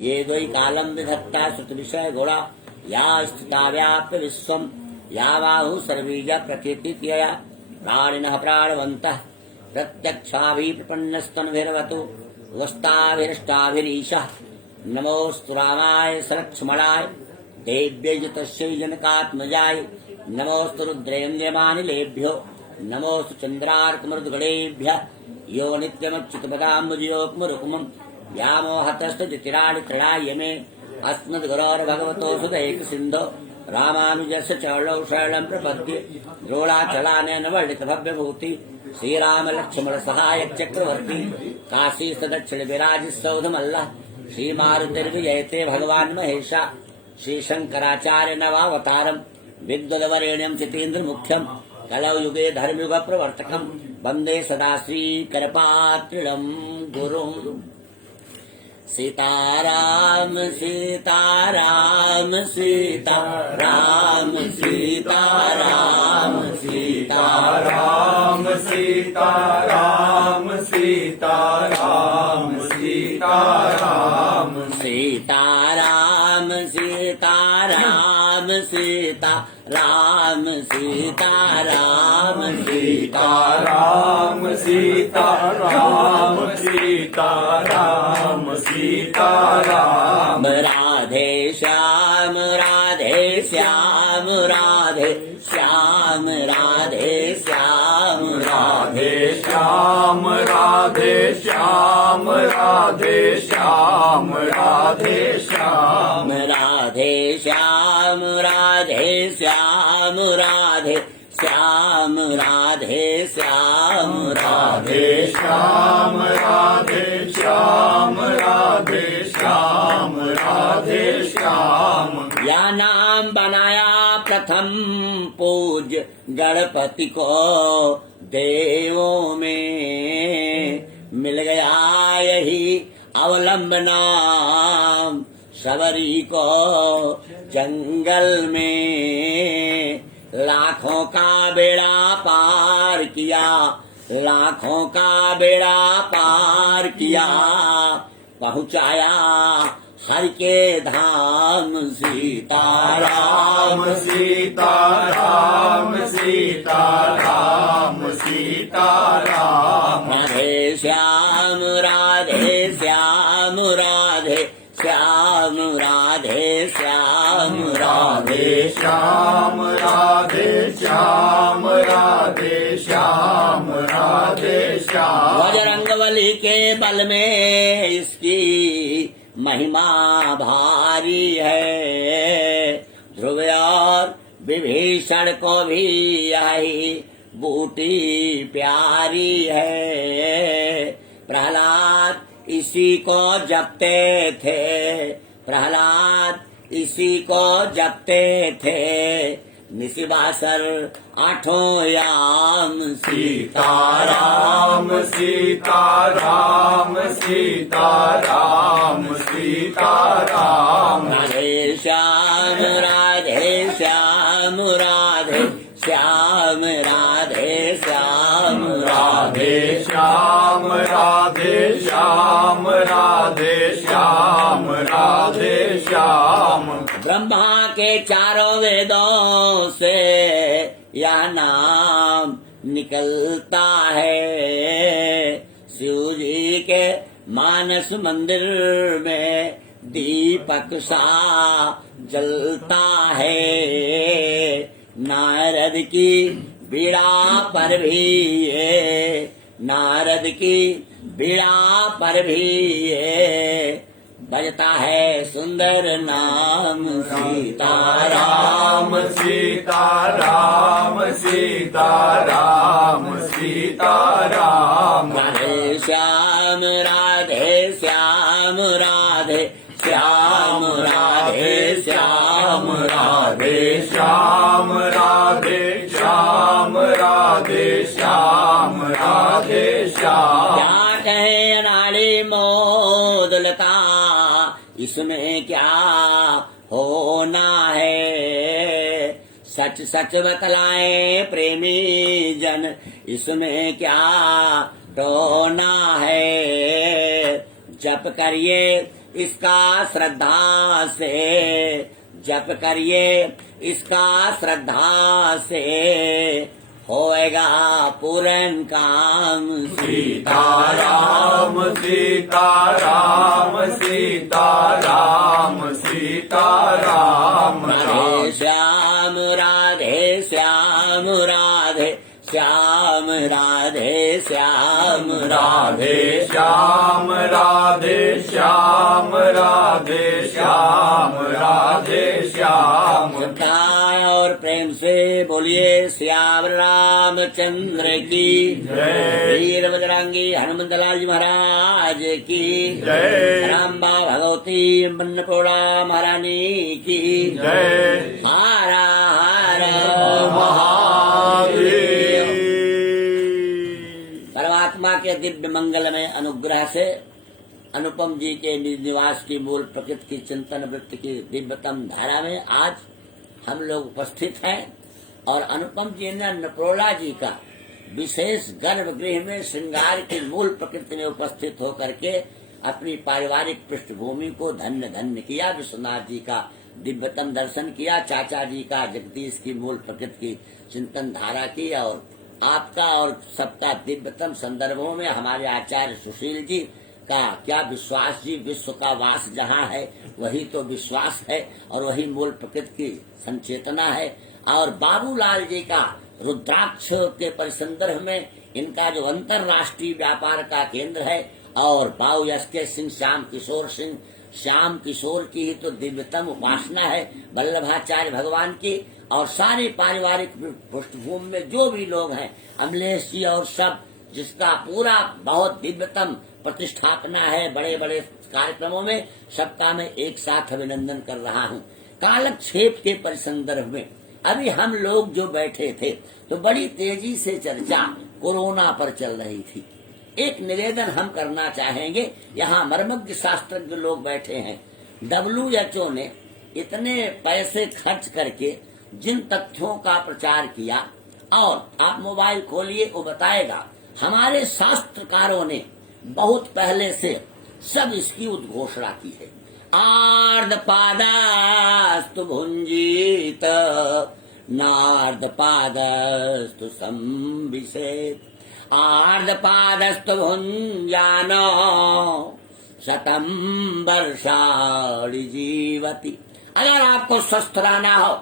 ये द्वै कालं विधत्ता श्रुतिविषय गुणा या स्थिता व्याप्य विश्वम् या बाहु सर्वीजा प्रकृतित्यया प्राणिनः प्राणवन्तः प्रत्यक्षाभिप्रपन्नस्तन्भिर्वतु वस्ताभिरष्टाभिरीशः नमोऽस्तु रामाय सलक्ष्मणाय देव्यै च तस्यै जनकात्मजाय नमोऽस्तु रुद्रेन्द्रमानिलेभ्यो नमोऽस्तु चन्द्रार्कमरुद्गणेभ्यः यो नित्यमच्युतपदाम्बुजयोक्मुरुक्मम् व्यामोहतस्ततिराणि तृणाय मे अस्मद्गुरोर्भगवतोऽसु दैकसिन्धो रामानुजस्य चरणौ शरणं प्रपद्ये द्रोणाचलानेन वर्णितभव्यभूति श्रीरामलक्ष्मणसहायक चक्रवर्ती काशीस्थदक्षिण विराजिसौधमल्लः श्रीमारुतिर्विजयते भगवान् महेशा श्रीशङ्कराचार्य नवावतारम् विद्वद्वरेण्यं चितीन्द्रमुख्यम् कलौ युगे धर्मयुगप्रवर्तकम् वन्दे सदा श्रीकरपात्रिणम् गुरुम्। सीताराम सीताराम सीताराम सीताराम सीताराम सीताराम सीताराम सीताराम सीताराम सीताराम सीताराम सीताराम सीताराम सीताराम सीताराम सीताराम राधे श्याम राधे श्याम राधे श्याम राधे श्याम राधे श्याम राधे श्याम राधे श्याम राधे श्याम राधे श्याम राधे श्याम राधे श्याम राधे श्याम राधे श्याम राधे श्याम राधे श्याम राधे श्याम। या नाम बनाया प्रथम पूज्य गणपति को देवों में मिल गया यही अवलंबना सबरी को जंगल में लाखों का बेड़ा पार किया लाखों का बेड़ा पार किया पहुँचाया हर के धाम सीताराम सीताराम सीताराम सीताराम राधे श्याम राधे श्याम राधे श्याम राधे श्याम राधे श्याम राधे श्याम राधे श्याम राधे श्याम। बजरंगबली के बल में इसकी महिमा भारी है ध्रुव और विभीषण को भी आई बूटी प्यारी है प्रहलाद इसी को जपते थे प्रहलाद इसी को जपते थे निशिबासर आठों याम सीताराम सीताराम सीताराम सीताराम राधे श्याम राधे श्याम राधे श्याम राधे श्याम राधे श्याम राधे श्याम राधे श्याम राधे श्याम। ब्रह्मा के चारों वेदों से यह नाम निकलता है शिव जी के मानस मंदिर में दीपक सा जलता है नारद की बीड़ा पर भी ये नारद की बीड़ा पर भी ये बजता है सुंदर नाम सीताराम सीताराम सीताराम सीताराम राधे श्याम राधे श्याम राधे श्याम राधे श्याम राधे श्याम राधे श्याम राधे श्याम राधे श्याम। क्या कहे नाड़ी मोदलता इसमें क्या होना है सच सच बतलाए प्रेमी जन इसमें क्या टोना है जप करिए इसका श्रद्धा से जप करिए, इसका श्रद्धा से होएगा पूर्ण काम। सीताराम सीताराम सीताराम सीताराम राधे श्याम राधे श्याम राधे श्याम राधे श्याम राधे श्याम राधे श्याम राधे श्याम राधे श्याम। श्रद्धा और प्रेम से बोलिए श्याम रामचंद्र की जय। वीर बजरंगी हनुमत लाल जी महाराज की जय। रामबा भगवती अन्नपूर्णा महारानी की जय। हर हर महादेव। परमात्मा के दिव्य मंगल में अनुग्रह से अनुपम जी के निवास की मूल प्रकृति की चिंतन वृत्ति की दिव्यतम धारा में आज हम लोग उपस्थित हैं और अनुपम जी ने नपरोला जी का विशेष गर्भगृह में श्रृंगार की मूल प्रकृति में उपस्थित होकर के अपनी पारिवारिक पृष्ठभूमि को धन्य धन्य किया। विश्वनाथ जी का दिव्यतम दर्शन किया, चाचा जी का जगदीश की मूल प्रकृति की चिंतन धारा की और आपका और सबका दिव्यतम संदर्भों में हमारे आचार्य सुशील जी का क्या विश्वास जी। विश्व का वास जहाँ है वही तो विश्वास है और वही मूल प्रकृति की संचेतना है। और बाबूलाल जी का रुद्राक्ष के परिसंदर्भ में इनका जो अंतरराष्ट्रीय व्यापार का केंद्र है और बाबू एस के सिंह श्याम किशोर की ही तो दिव्यतम उपासना है वल्लभाचार्य भगवान की। और सारे पारिवारिक पृष्ठभूमि में जो भी लोग हैं अमलेश जी और सब जिसका पूरा बहुत दिव्यतम प्रतिष्ठापना है बड़े बड़े कार्यक्रमों में, सबका मैं एक साथ अभिनंदन कर रहा हूँ। कालक्षेप के परिसंदर्भ में अभी हम लोग जो बैठे थे तो बड़ी तेजी से चर्चा कोरोना पर चल रही थी। एक निवेदन हम करना चाहेंगे, यहाँ मर्मज्ञ शास्त्रज्ञ लोग बैठे हैं। WHO ने इतने पैसे खर्च करके जिन तथ्यों का प्रचार किया और आप मोबाइल खोलिए वो बताएगा, हमारे शास्त्रकारों ने बहुत पहले से सब इसकी उद्घोषणा की है। आर्धपादास्तु भुंजीत नार्धपादस्तु संविशेत आर्धपादस्तु भुंजानो शतम वर्षाणि जीवति। अगर आपको स्वस्थ रहना हो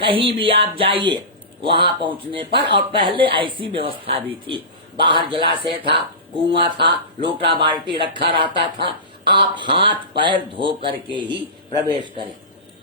कहीं भी आप जाइए, वहाँ पहुँचने पर, और पहले ऐसी व्यवस्था भी थी, बाहर जलाशय था, कुआं था, लोटा बाल्टी रखा रहता था, आप हाथ पैर धो करके ही प्रवेश करें।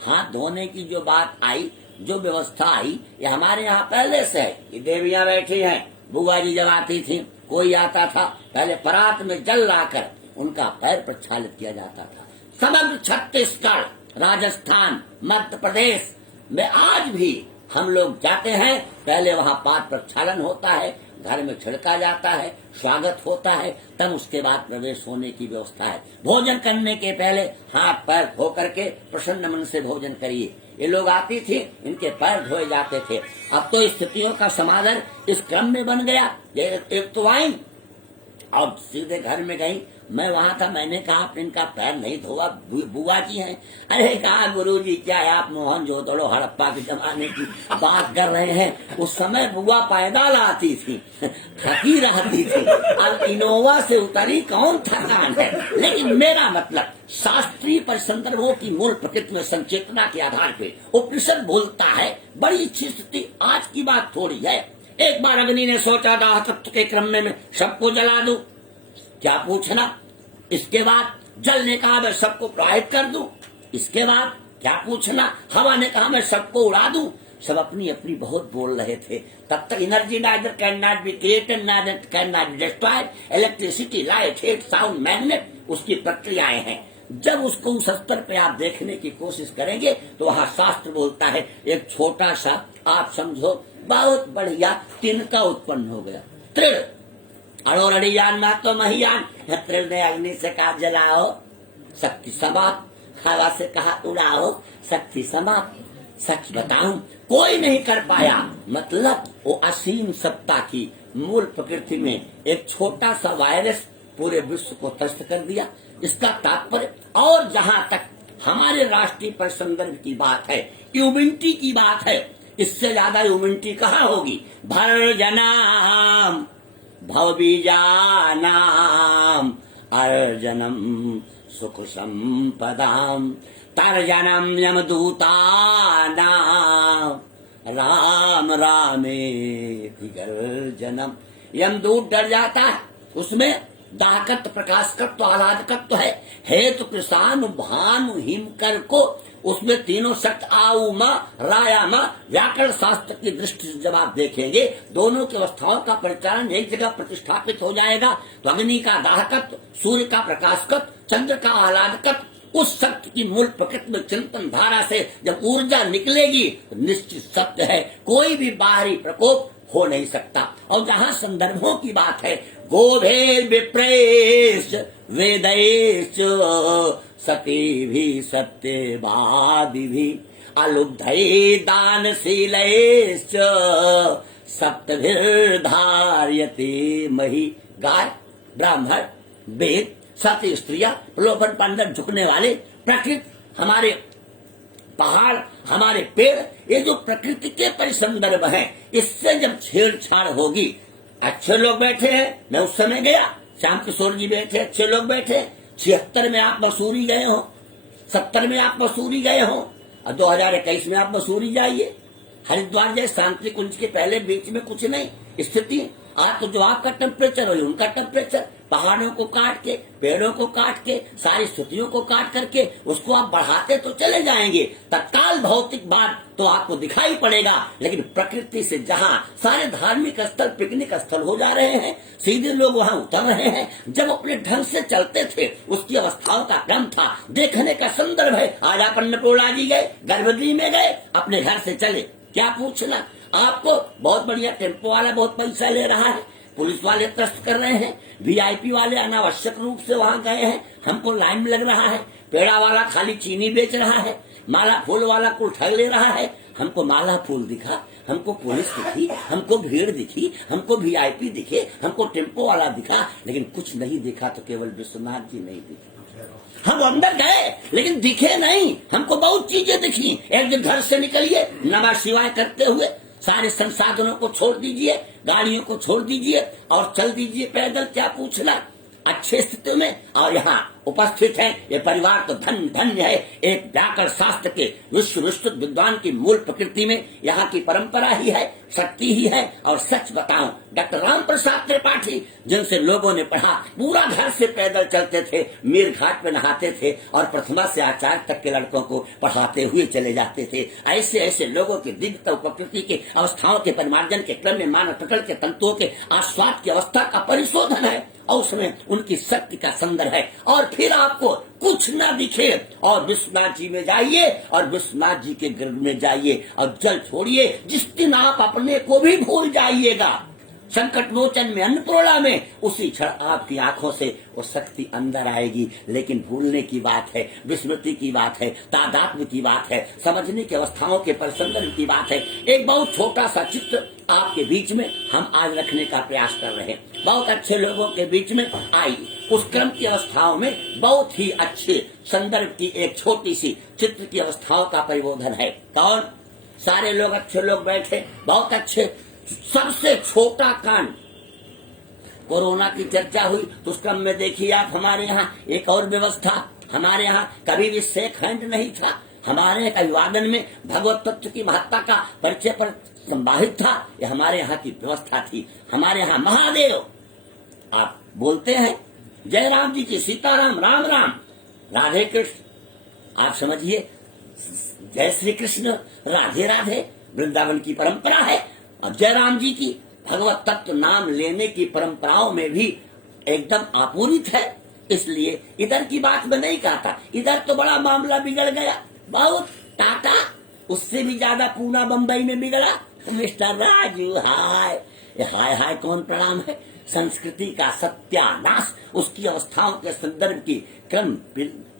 हाथ धोने की जो बात आई, जो व्यवस्था आई, ये हमारे यहाँ पहले से है। ये देवियाँ बैठी हैं, बुआ जी जब आती थी, कोई आता था, पहले परात में जल लाकर उनका पैर प्रक्षालित किया जाता था। समग्र छत्तीसगढ़, राजस्थान, मध्य प्रदेश में आज भी हम लोग जाते हैं, पहले वहाँ पाद प्रक्षालन होता है, घर में छिड़का जाता है, स्वागत होता है, तब उसके बाद प्रवेश होने की व्यवस्था है। भोजन करने के पहले हाथ पैर धो करके प्रसन्न मन से भोजन करिए। ये लोग आती थी, इनके पैर धोए जाते थे। अब तो स्थितियों का समाधान इस क्रम में बन गया। एक तो आई और सीधे घर में गई, मैं वहाँ था, मैंने कहा आप इनका पैर नहीं धोआ, बुआ जी हैं। अरे कहा गुरु जी क्या है, आप मोहनजोदड़ो हड़प्पा के जमाने की बात कर रहे हैं। उस समय बुआ पैदल आती थी, थकी रहती थी, अब इनोवा से उतरी, कौन थकान है। लेकिन मेरा मतलब शास्त्रीय परिसंदर्भों की मूल प्रकृति में संचेतना के आधार पे उपनिषद बोलता है, बड़ी अच्छी स्थिति। आज की बात थोड़ी है। एक बार अग्नि ने सोचा दाह तत्व के क्रम में सबको जला दूं, क्या पूछना। इसके बाद जल ने कहा मैं सबको प्रवाहित कर दूं, इसके बाद क्या पूछना। हवा ने कहा मैं सबको उड़ा दूं। सब अपनी अपनी बहुत बोल रहे थे। तब तक energy neither can not be created neither can not be destroyed, electricity, light, heat, sound, magnet, उसकी प्रक्रियाएं हैं। जब उसको उस स्तर पे आप देखने की कोशिश करेंगे तो वहाँ शास्त्र बोलता है एक छोटा सा, आप समझो बहुत बढ़िया तिनका उत्पन्न हो गया। तृण अड़ोरड़ियान मातो महियान, तृण ने अग्नि से कहा जलाओ, शक्ति समाप्त। हवा से कहा उड़ाओ, शक्ति समाप्त। सच बताऊं कोई नहीं कर पाया। मतलब वो असीम सत्ता की मूल प्रकृति में एक छोटा सा वायरस पूरे विश्व को त्रस्त कर दिया। इसका तात्पर्य, और जहां तक हमारे राष्ट्रीय पर संदर्भ की बात है, ह्यूमिनिटी की बात है, इससे ज्यादा ह्यूमिनिटी कहाँ होगी। भर जनाम भवबीजानाम अर्जनम सुख संपदाम तर्जनम यमदूतानाम राम रामे गर्जनम। यमदूत डर जाता है, उसमें दाहकत्व, प्रकाशकत्व, आह्लादकत्व है। हेतु कृषानु भानु हिमकर को उसमें तीनों शक्त आऊ माँ राया माँ व्याकरण शास्त्र की दृष्टि से जब आप देखेंगे, दोनों की अवस्थाओं का परिचालन एक जगह प्रतिष्ठापित हो जाएगा। तो अग्नि का दाहकत्व, सूर्य का प्रकाशकत्व, चंद्र का आह्लादकत्व, उस शक्ति की मूल प्रकृति में चिंतन धारा से जब ऊर्जा निकलेगी तो निश्चित सत्य है, कोई भी बाहरी प्रकोप हो नहीं सकता। और जहाँ संदर्भों की बात है, गोभे विप्रेश वेदैश्च सती भी सत्यवादी भी अलुब्धै दानशीलैश्च सप्तभिर्धार्यते मही। गाय, ब्राह्मण, वेद, सती स्त्रियां, प्रलोभन पांडव झुकने वाले, प्रकृति, हमारे पहाड़, हमारे पेड़, ये जो प्रकृति के परिसंदर्भ हैं, इससे जब छेड़छाड़ होगी। अच्छे लोग बैठे हैं, मैं उस समय गया, श्याम किशोर जी बैठे, अच्छे लोग बैठे, 76 में आप मसूरी गए हो, 70 में आप मसूरी गए हो, और 2021 में आप मसूरी जाइए, हरिद्वार जाए, शांति कुंज के पहले बीच में कुछ नहीं स्थिति। आज तो जो आपका टेम्परेचर हो उनका टेम्परेचर, पहाड़ों को काट के, पेड़ों को काट के, सारी स्थितियों को काट करके उसको आप बढ़ाते तो चले जाएंगे। तत्काल भौतिक बात तो आपको दिखाई पड़ेगा, लेकिन प्रकृति से जहाँ सारे धार्मिक स्थल पिकनिक स्थल हो जा रहे हैं, सीधे लोग वहाँ उतर रहे हैं। जब अपने ढंग से चलते थे उसकी अवस्थाओं का क्रम था, देखने का संदर्भ है। आज आप अन्नपूर्णा जी गए, गर्भगृह में गए, अपने घर से चले, क्या पूछना। आपको बहुत बढ़िया टेम्पो वाला बहुत पैसा ले रहा है, पुलिस वाले त्रस्त कर रहे हैं, वीआईपी वाले अनावश्यक रूप से वहाँ गए हैं, हमको लाइन में लग रहा है, पेड़ा वाला खाली चीनी बेच रहा है, माला फूल वाला कुल ठग ले रहा है। हमको माला फूल दिखा, हमको पुलिस दिखी, हमको भीड़ दिखी, हमको वीआईपी दिखे, हमको टेम्पो वाला दिखा, लेकिन कुछ नहीं दिखा तो केवल विश्वनाथ जी नहीं दिखे। हम अंदर गए लेकिन दिखे नहीं, हमको बहुत चीजें दिखी। एक दिन घर से निकलिए नमः शिवाय करते हुए, सारे संसाधनों को छोड़ दीजिए, गाड़ियों को छोड़ दीजिए और चल दीजिए पैदल, क्या पूछना, अच्छे स्थिति में। और यहाँ उपस्थित है ये परिवार तो धन्य धन्य है। एक व्याकरण शास्त्र के विश्व विस्तृत विद्वान की मूल प्रकृति में यहाँ की परंपरा ही है, शक्ति ही है। और सच बताऊं, डॉक्टर राम प्रसाद त्रिपाठी जिनसे लोगों ने पढ़ा, पूरा घर से पैदल चलते थे, मीर घाट पे नहाते थे और प्रथमा से आचार्य तक के लड़कों को पढ़ाते हुए चले जाते थे। ऐसे ऐसे लोगों की दिव्यता प्रकृति के अवस्थाओं के परिमार्जन के क्रम में मानव प्रकृति के तंतुओं के आस्वाद की अवस्था का परिशोधन है और उसमें उनकी शक्ति का संदर्भ है। और फिर आपको कुछ ना दिखे और विश्वनाथ जी में जाइए और विश्वनाथ जी के गर्भ में जाइए और जल छोड़िए, जिस दिन आप अपने को भी भूल जाइएगा। संकट मोचन में, अन्नपूर्णा में, उसी क्षण आपकी आंखों से वो शक्ति अंदर आएगी। लेकिन भूलने की बात है, विस्मृति की बात है, तादात्म्य की बात है, समझने की अवस्थाओं के परिसंदर्भ की बात है। एक बहुत छोटा सा चित्र आपके बीच में हम आज रखने का प्रयास कर रहे हैं। बहुत अच्छे लोगों के बीच में आई उस क्रम की अवस्थाओं में बहुत ही अच्छे संदर्भ की एक छोटी सी चित्र की अवस्थाओं का परिबोधन है। कौन? सारे लोग अच्छे लोग बैठे, बहुत अच्छे। सबसे छोटा कांड, कोरोना की चर्चा हुई तो उस क्रम में देखिए आप, हमारे यहाँ एक और व्यवस्था, हमारे यहाँ कभी भी शेक हैंड नहीं था। हमारे अभिवादन में भगवत तत्व की महत्ता का परिचय पर संवाहित था, ये हमारे यहाँ की व्यवस्था थी। हमारे यहाँ महादेव आप बोलते हैं, जय राम जी की, सीताराम, राम राम, राधे कृष्ण, आप समझिए, जय श्री कृष्ण, राधे राधे, वृंदावन की परंपरा है। अब जय राम जी की भगवत तत्व नाम लेने की परंपराओं में भी एकदम आपूरित है। इसलिए इधर की बात में नहीं कहता, इधर तो बड़ा मामला बिगड़ गया, बहुत टाटा, उससे भी ज्यादा पूना बंबई में बिगड़ा। मिस्टर राजू, हाय हाय हाय, कौन प्रणाम है। संस्कृति का सत्यानाश, उसकी अवस्थाओं के संदर्भ की क्रम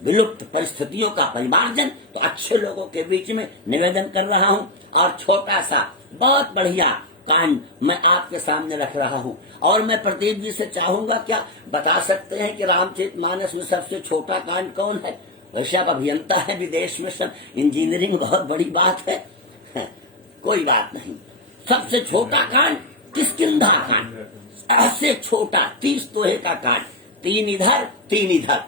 विलुप्त परिस्थितियों का परिमार्जन, तो अच्छे लोगों के बीच में निवेदन कर रहा हूँ। और छोटा सा बहुत बढ़िया कांड मैं आपके सामने रख रहा हूँ। और मैं प्रदीप जी से चाहूंगा, क्या बता सकते हैं कि रामचरितमानस में सबसे छोटा कांड कौन है? वैसे आप अभियंता है, विदेश में सब इंजीनियरिंग बहुत बड़ी बात है। कोई बात नहीं, सबसे छोटा कांड किष्किंधा कांड, सबसे छोटा 30 दोहे का कांड, 3 इधर 3 इधर।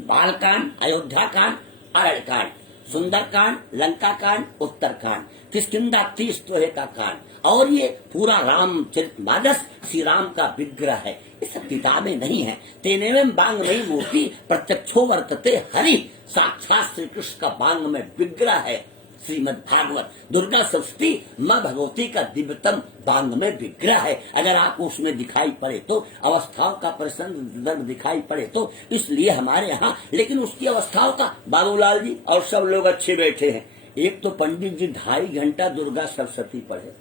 बाल कांड, अयोध्या कांड, अरण्य कांड, सुंदर कांड, लंका कांड, उत्तर कांड, किष्किंधा 30 दोहे का कांड। और ये पूरा रामचरितमानस श्री राम का विग्रह है। ये सब किताबें नहीं है। तेनेवं वाङ्मयी मूर्ति प्रत्यक्षो वर्तते हरि, साक्षात श्री कृष्ण का वाङ्मय विग्रह है श्रीमद् भागवत। दुर्गा सप्तशती माँ भगवती का दिव्यतम वाङ्मय विग्रह है। अगर आपको उसमें दिखाई पड़े तो, अवस्थाओं का प्रसंग दिखाई पड़े तो, इसलिए हमारे यहाँ, लेकिन उसकी अवस्थाओं का बाबूलाल जी और सब लोग अच्छे बैठे हैं। एक तो पंडित जी 2.5 घंटा दुर्गा सप्तशती पढ़े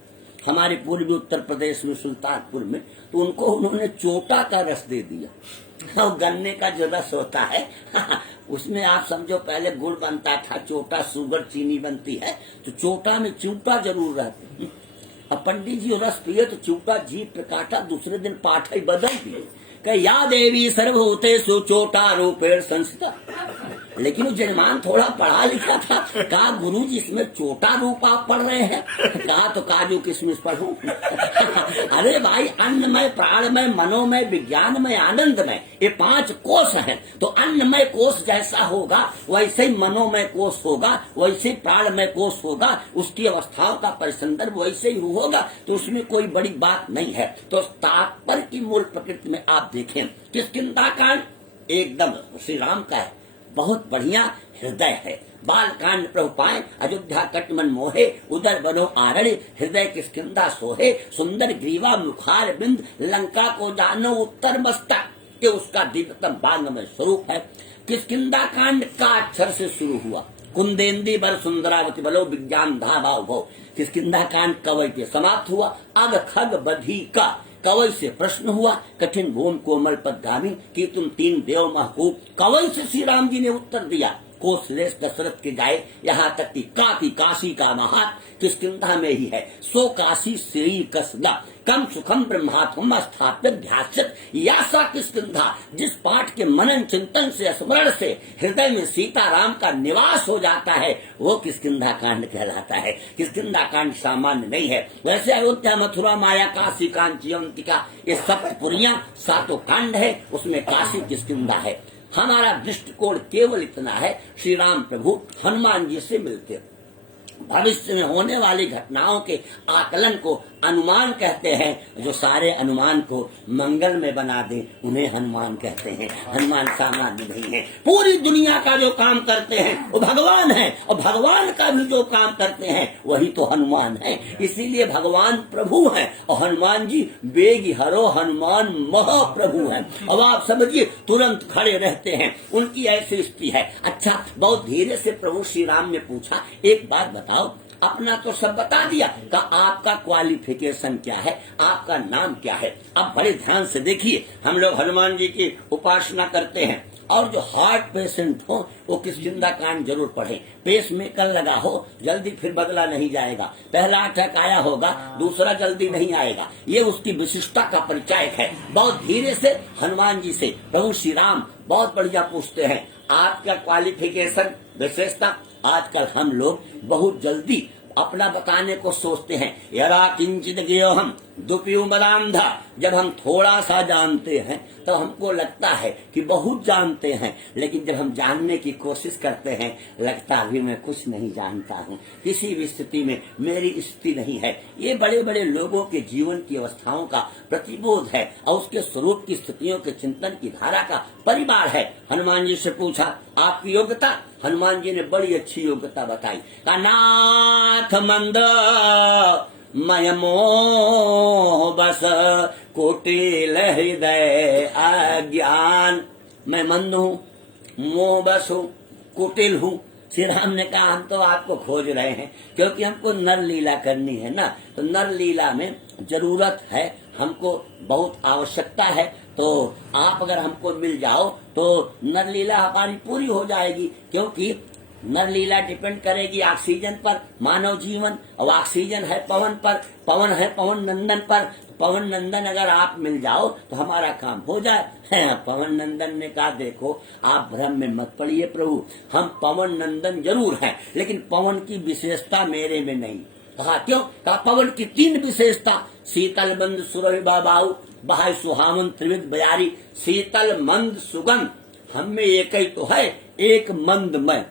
हमारे पूर्वी उत्तर प्रदेश में सुल्तानपुर में, तो उनको उन्होंने चोटा का रस दे दिया। और गन्ने का जो रस होता है उसमें आप समझो पहले गुड़ बनता था, चोटा शुगर चीनी बनती है, तो चोटा में चिवटा जरूर रहती। अब पंडित जी रस पिए तो चिवटा जीभ पे काटा, दूसरे दिन पाठ ही बदल दिए कि या देवी सर्वभूतेषु चोटा रूपेण संस्थिता। लेकिन वो जजमान थोड़ा पढ़ा लिखा था, कहा गुरु जी इसमें चोटा रूप आप पढ़ रहे हैं? कहा तो काजू किशमिश पढ़ूं। अरे भाई, अन्नमय, प्राणमय, मनोमय, विज्ञानमय, आनंदमय, ये 5 कोष हैं। तो अन्नमय कोष जैसा होगा वैसे ही मनोमय कोष होगा, वैसे ही प्राणमय कोष होगा, उसकी अवस्थाओं का परिसंदर्भ वैसे ही होगा। तो उसमें कोई बड़ी बात नहीं है। तो तात्पर्य की मूल प्रकृति में आप देखें, किष्किंधा कांड एकदम श्री राम का है, बहुत बढ़िया हृदय है। बाल कांड प्रभु पाए, अयोध्या कटमन मोहे, उदर बनो आरण्य, हृदय किष्किंधा सोहे, सुंदर ग्रीवा मुखार बिंद, लंका को जानो उत्तर मस्तक, के उसका दिव्यतम वाङ्मय स्वरूप है। किष्किंधा कांड का अक्षर से शुरू हुआ, कुंदेंदी बर सुंदरावती बलो विज्ञान धावा भो। किष्किंधा कांड कवय के समाप्त हुआ। अग खग बधी का कवय से प्रश्न हुआ, कठिन भूमि कोमल पदगामी कि तुम 3 देव महकूब। कवय से श्री राम जी ने उत्तर दिया, कोसलेश दशरथ के गाये, यहाँ तक कि काफी काशी का महात किष्किंधा में ही है। सो काशी से कसदा कम सुखम ब्रह्मात्म स्थाप्य ध्यासित, या सा किष्किंधा जिस पाठ के मनन चिंतन से स्मरण से हृदय में सीता राम का निवास हो जाता है, वो किष्किंधा कांड कहलाता है। किष्किंधा कांड सामान्य नहीं है। वैसे अयोध्या, मथुरा, माया, काशी, कांची, अवंतिका, ये सप्तपुरियां 7 कांड है, उसमें काशी किष्किंधा है। हमारा दृष्टिकोण केवल इतना है, श्री राम प्रभु हनुमान जी से मिलते, भविष्य में होने वाली घटनाओं के आकलन को अनुमान कहते हैं। जो सारे अनुमान को मंगल में बना दे उन्हें हनुमान कहते हैं। हनुमान सामान्य नहीं है। पूरी दुनिया का जो काम करते हैं वो भगवान है, और भगवान का भी जो काम करते हैं वही तो हनुमान है। इसीलिए भगवान प्रभु है और हनुमान जी बेगी हरो हनुमान महाप्रभु है। अब आप समझिए, तुरंत खड़े रहते हैं, उनकी ऐसी स्थिति है। अच्छा, बहुत धीरे से प्रभु श्री राम ने पूछा, एक बात बताओ, अपना तो सब बता दिया, का आपका क्वालिफिकेशन क्या है, आपका नाम क्या है? अब बड़े ध्यान से देखिए, हम लोग हनुमान जी की उपासना करते हैं, और जो हार्ट पेशेंट हो वो किष्किंधा कांड जरूर पढ़े। पेस मेकर लगा हो, जल्दी फिर बदला नहीं जाएगा। पहला अटैक आया होगा, दूसरा जल्दी नहीं आएगा। ये उसकी विशिष्टता का परिचायक है। बहुत धीरे से हनुमान जी से प्रभु श्री राम बहुत बढ़िया पूछते हैं, आपका क्वालिफिकेशन, विशेषता। आजकल हम लोग बहुत जल्दी अपना बताने को सोचते हैं। यदा किंचित ज्ञेयम दुप्युम बदांधा, जब हम थोड़ा सा जानते हैं तो हमको लगता है कि बहुत जानते हैं, लेकिन जब हम जानने की कोशिश करते हैं लगता अभी मैं कुछ नहीं जानता हूँ, किसी भी स्थिति में मेरी स्थिति नहीं है। ये बड़े बड़े लोगों के जीवन की अवस्थाओं का प्रतिबोध है और उसके स्वरूप की स्थितियों के चिंतन की धारा का परिवार है। हनुमान जी से पूछा, आपकी योग्यता? हनुमान जी ने बड़ी अच्छी योग्यता बताई। का नाथ मंद मय मोह बस कुटिल हृदय अज्ञान। मैं मंद हूँ, मोह बस हूँ, कुटिल हूँ। श्री राम ने कहा, हम तो आपको खोज रहे हैं, क्योंकि हमको नर लीला करनी है ना, तो नर लीला में जरूरत है, हमको बहुत आवश्यकता है। तो आप अगर हमको मिल जाओ तो नर लीला हमारी पूरी हो जाएगी, क्योंकि नर लीला डिपेंड करेगी ऑक्सीजन पर, मानव जीवन। और ऑक्सीजन है पवन पर, पवन है पवन नंदन पर। पवन नंदन अगर आप मिल जाओ तो हमारा काम हो जाए। पवन नंदन ने कहा देखो आप भ्रम में मत पड़िए प्रभु, हम पवन नंदन जरूर हैं लेकिन पवन की विशेषता मेरे में नहीं। कहा क्यों? कहा पवन की 3 विशेषता, शीतल मंद सुरभि बाबाऊ बहाय सुहावन त्रिविध बजारी। शीतल मंद सुगंध हम में एक ही तो है, एक मंद में।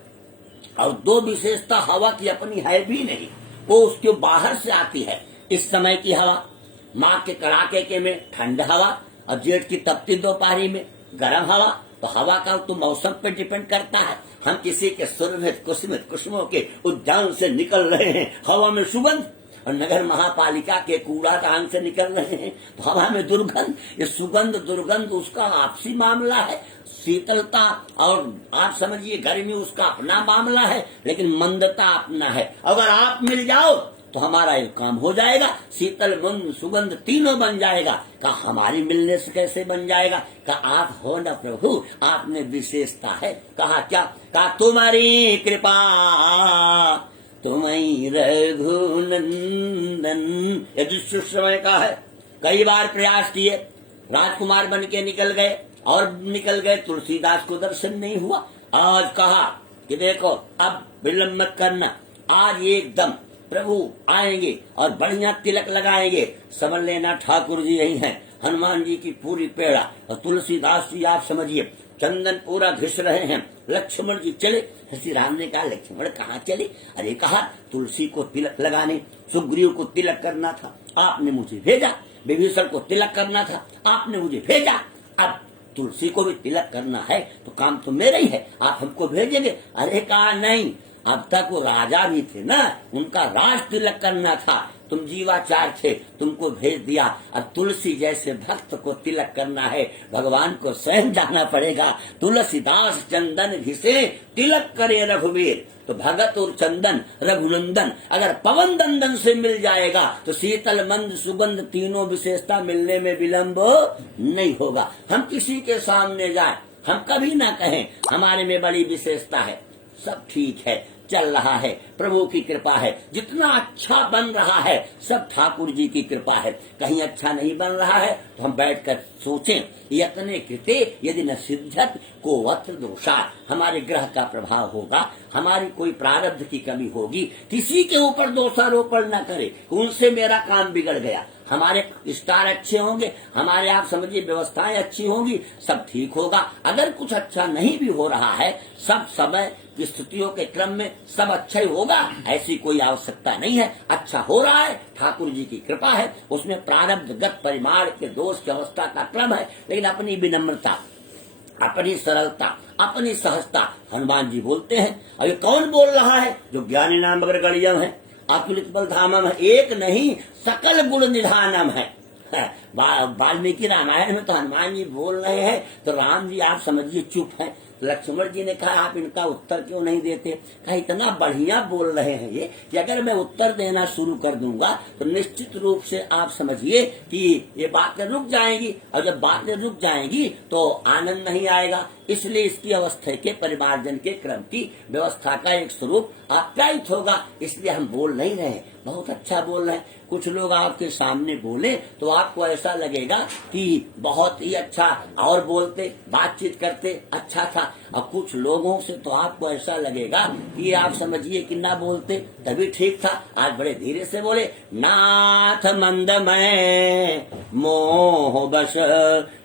और 2 विशेषता हवा की अपनी है भी नहीं, वो उसके बाहर से आती है। इस समय की हवा, माँ के कड़ाके के में ठंड हवा, और जेठ की तपती दोपहरी में गर्म हवा। तो हवा का तो मौसम पे डिपेंड करता है। हम किसी के सुरभित कुसुमित कुसुमों के उद्यान से निकल रहे हैं, हवा में सुगंध, और नगर महापालिका के कूड़ादान से निकल रहे हैं तो हवा में दुर्गंध। ये सुगंध दुर्गंध उसका आपसी मामला है, शीतलता और आप समझिए गर्मी उसका अपना मामला है, लेकिन मंदता अपना है। अगर आप मिल जाओ तो हमारा ये काम हो जाएगा, शीतल मंद सुगंध तीनों बन जाएगा। कहा हमारी मिलने से कैसे बन जाएगा? कहा आप हो न प्रभु, आप में विशेषता है। कहा क्या? कहा तुम्हारी कृपा तुम्हें रघुनंदन। यदि समय का है, कई बार प्रयास किए, राजकुमार बन के निकल गए और निकल गए, तुलसीदास को दर्शन नहीं हुआ। आज कहा कि देखो अब विलंब मत करना, आज एकदम प्रभु आएंगे और बढ़िया तिलक लगाएंगे। समझ लेना ठाकुर जी यही हैं, हनुमान जी की पूरी पेड़ा, और तुलसीदास जी आप समझिए चंदन पूरा घिस रहे हैं। लक्ष्मण जी चले, श्री राम ने कहा लक्ष्मण कहाँ चले? अरे कहा तुलसी को तिलक लगाने, सुग्रीव को तिलक करना था, आपने मुझे भेजा। विभीषण को तिलक करना था, आपने मुझे भेजा। अब तुलसी को भी तिलक करना है तो काम तो मेरा ही है, आप हमको भेजेंगे? अरे कहा नहीं, अब तक वो राजा भी थे ना, उनका राज तिलक करना था, तुम जीवाचार थे, तुमको भेज दिया। अब तुलसी जैसे भक्त को तिलक करना है, भगवान को स्वयं जाना पड़ेगा। तुलसीदास चंदन घिसे तिलक करे रघुवीर। तो भगत और चंदन रघुनंदन अगर पवन दंदन से मिल जाएगा तो शीतल मंद सुगंध तीनों विशेषता मिलने में विलंब नहीं होगा। हम किसी के सामने जाए, हम कभी ना कहें हमारे में बड़ी विशेषता है, सब ठीक है, चल रहा है, प्रभु की कृपा है। जितना अच्छा बन रहा है सब ठाकुर जी की कृपा है। कहीं अच्छा नहीं बन रहा है तो हम बैठकर सोचें, यत्ने कृते यदि न सिद्धत को अत्र दोषा। हमारे ग्रह का प्रभाव होगा, हमारी कोई प्रारब्ध की कमी होगी, किसी के ऊपर दोषारोपण न करे, उनसे मेरा काम बिगड़ गया। हमारे स्टार अच्छे होंगे, हमारे आप समझिए व्यवस्थाएं अच्छी होंगी, सब ठीक होगा। अगर कुछ अच्छा नहीं भी हो रहा है, सब समय स्थितियों के क्रम में सब अच्छा ही होगा, ऐसी कोई आवश्यकता नहीं है। अच्छा हो रहा है, ठाकुर जी की कृपा है, उसमें प्रारब्धगत परिमाण के दोष की अवस्था का क्रम है, लेकिन अपनी विनम्रता, अपनी सरलता, अपनी सहजता, हनुमान जी बोलते हैं। अभी कौन बोल रहा है? जो ज्ञानी नाम मगर गणियम है, अतुलित बल धामम है, एक नहीं सकल गुण निधानम है। वाल्मीकि रामायण में तो हनुमान जी बोल रहे हैं तो राम जी आप समझिए चुप हैं। लक्ष्मण जी ने कहा आप इनका उत्तर क्यों नहीं देते? कहा इतना बढ़िया बोल रहे हैं ये कि अगर मैं उत्तर देना शुरू कर दूंगा तो निश्चित रूप से आप समझिए कि ये बातें रुक जाएंगी, और जब बातें रुक जाएंगी तो आनंद नहीं आएगा। इसलिए इसकी अवस्था के परिमार्जन के क्रम की व्यवस्था का एक स्वरूप आप्यायित होगा, इसलिए हम बोल नहीं रहे, बहुत अच्छा बोल रहे हैं। कुछ लोग आपके सामने बोले तो आपको ऐसा लगेगा कि बहुत ही अच्छा और बोलते बातचीत करते अच्छा था, और कुछ लोगों से तो आपको ऐसा लगेगा कि आप समझिए कि ना बोलते तभी ठीक था, आज बड़े धीरे से बोले। नाथ मंदमय मोह बस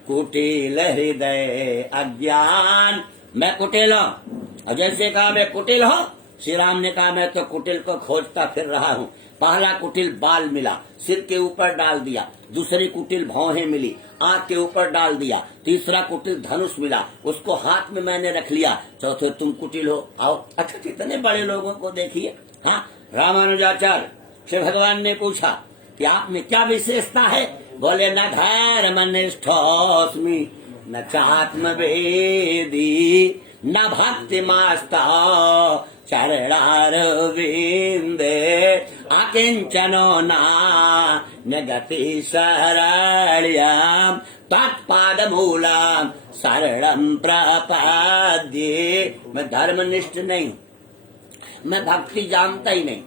कुटिल हृदय अज्ञान। मैं कुटिल हूँ, और जैसे कहा मैं कुटिल हूँ, श्री राम ने कहा मैं तो कुटिल को खोजता फिर रहा हूँ। पहला कुटिल बाल मिला, सिर के ऊपर डाल दिया। दूसरी कुटिल भौहें मिली, आंख के ऊपर डाल दिया। तीसरा कुटिल धनुष मिला, उसको हाथ में मैंने रख लिया। चौथे तुम कुटिल हो, आओ। अच्छा कितने बड़े लोगों को देखिए। हाँ, रामानुजाचार्य श्री भगवान ने पूछा कि आप में क्या विशेषता है? बोले न धर्मनिष्ठोस्मि न चात्म वेदी न भक्ति मास्ता चरणारविंदे आकिंचनो न गति शरण्याम तत्पाद मूलम शरणम प्रपद्ये। मैं धर्मनिष्ठ नहीं, मैं भक्ति जानता ही नहीं,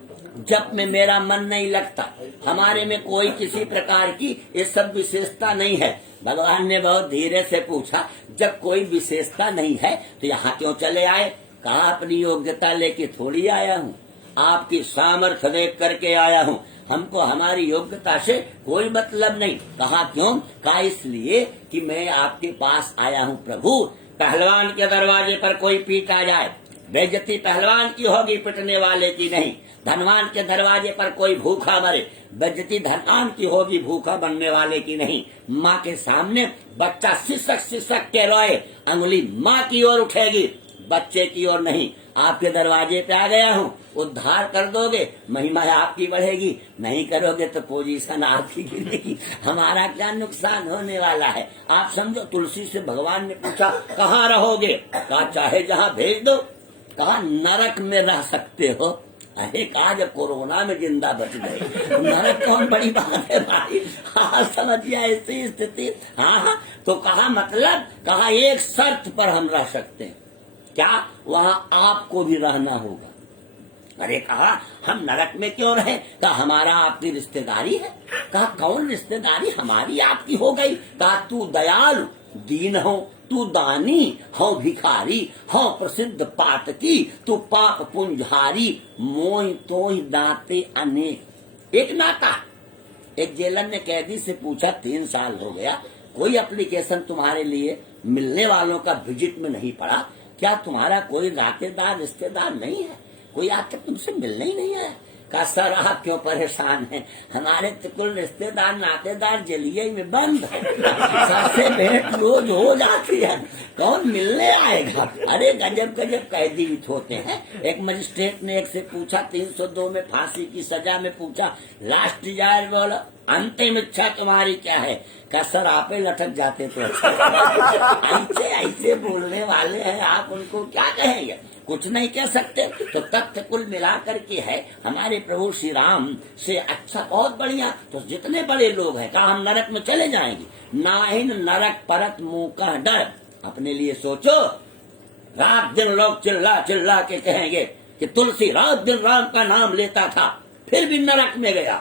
जब में मेरा मन नहीं लगता, हमारे में कोई किसी प्रकार की ये सब विशेषता नहीं है। भगवान ने बहुत धीरे से पूछा, जब कोई विशेषता नहीं है तो यहाँ क्यों चले आए? कहा अपनी योग्यता लेके थोड़ी आया हूँ, आपकी सामर्थ्य देख करके आया हूँ, हमको हमारी योग्यता से कोई मतलब नहीं। कहा क्यों? कहा इसलिए कि मैं आपके पास आया हूँ प्रभु। पहलवान के दरवाजे पर कोई पीट आ जाए, बेइज्जती पहलवान की होगी, पिटने वाले की नहीं। धनवान के दरवाजे पर कोई भूखा मरे, बेइज्जती धनवान की होगी, भूखा बनने वाले की नहीं। माँ के सामने बच्चा सिसक सिसक के रोए, अंगुली माँ की ओर उठेगी, बच्चे की ओर नहीं। आपके दरवाजे पे आ गया हूँ, उद्धार कर दोगे, महिमा आपकी बढ़ेगी, नहीं करोगे तो पोजीशन आपकी गिरेगी, हमारा क्या नुकसान होने वाला है? आप समझो, तुलसी से भगवान ने पूछा कहाँ रहोगे? कहा चाहे जहाँ भेज दो। कहा नरक में रह सकते हो। अरे कहा जब कोरोना में जिंदा बच गए, नरक कौन बड़ी बात है भाई। हाँ समझिए ऐसी स्थिति। हाँ तो कहा मतलब, कहा एक शर्त पर हम रह सकते हैं। क्या? वहाँ आपको भी रहना होगा। अरे कहा हम नरक में क्यों रहे? कहा हमारा आपकी रिश्तेदारी है। कहा कौन रिश्तेदारी? हमारी आपकी हो गई। कहा तू दयालु दीन हो, तू दानी हो भिखारी हो, प्रसिद्ध पातकी तू पाप पुंजहारी, मोई तोहि दाते अनेक। एक नाता। एक जेलर ने कैदी से पूछा 3 साल हो गया, कोई एप्लीकेशन तुम्हारे लिए मिलने वालों का विजिट में नहीं पड़ा, क्या तुम्हारा कोई नातेदार रिश्तेदार नहीं है? कोई आज तक तुमसे मिलने ही नहीं आया? कहा सर आप क्यों परेशान हैं, हमारे तो कुल रिश्तेदार नातेदार जेलिए में बंद है, सबसे भेंट रोज हो जाती है, कौन मिलने आएगा? अरे गजब गजब कैदी होते हैं। एक मजिस्ट्रेट ने एक से पूछा 302 में फांसी की सजा में पूछा, लास्ट डिजायर बोलो, अंतिम इच्छा तुम्हारी क्या है? क्या सर आप ही लटक जाते तो ऐसे ऐसे बोलने वाले हैं आप, उनको क्या कहेंगे? कुछ नहीं कह सकते। तो तथ्य कुल मिलाकर के है हमारे प्रभु श्री राम से अच्छा बहुत बढ़िया। तो जितने बड़े लोग हैं कहा हम नरक में चले जाएंगे, नाहिन नरक परत मुंह का डर। अपने लिए सोचो, रात दिन लोग चिल्ला चिल्ला के कहेंगे कि तुलसी रात दिन राम का नाम लेता था फिर भी नरक में गया।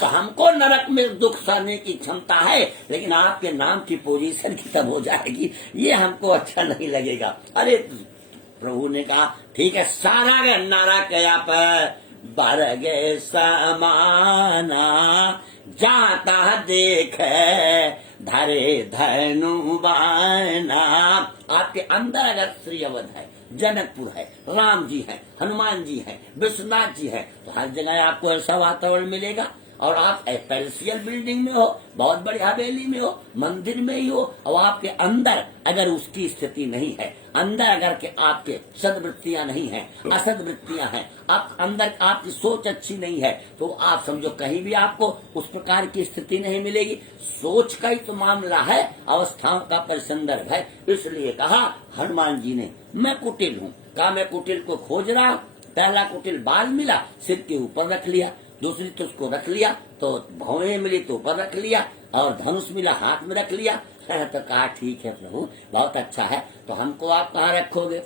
तो हमको नरक में दुख सहने की क्षमता है, लेकिन आपके नाम की पोजीशन की तब हो जाएगी, ये हमको अच्छा नहीं लगेगा। अरे प्रभु ने कहा ठीक है, सारा नारा कया पर बर गे समाना, जाता देख धरे धनु बाना। आपके अंदर अगर श्री अवध है, जनकपुर है, राम जी है, हनुमान जी है, विश्वनाथ जी है, तो हर जगह आपको ऐसा वातावरण मिलेगा। और आप पैलेसियल बिल्डिंग में हो, बहुत बड़ी हवेली में हो, मंदिर में ही हो, और आपके अंदर अगर उसकी स्थिति नहीं है, अंदर अगर के आपके सद्वृत्तियां नहीं है, असद्वृत्तियां हैं, आप अंदर आपकी सोच अच्छी नहीं है, तो आप समझो कहीं भी आपको उस प्रकार की स्थिति नहीं मिलेगी। सोच का ही तो मामला है, अवस्थाओं का परिसंदर्भ है। इसलिए कहा हनुमान जी ने, मैं कुटिल हूँ। कहा मैं कुटिल को खोज रहा हूँ। पहला कुटिल बाल मिला, सिर के ऊपर रख लिया, दूसरी तो उसको रख लिया, तो भौएं मिली तो ऊपर रख लिया, और धनुष मिला हाथ में रख लिया। तो कहा ठीक है प्रभु बहुत अच्छा है, तो हमको आप कहाँ रखोगे?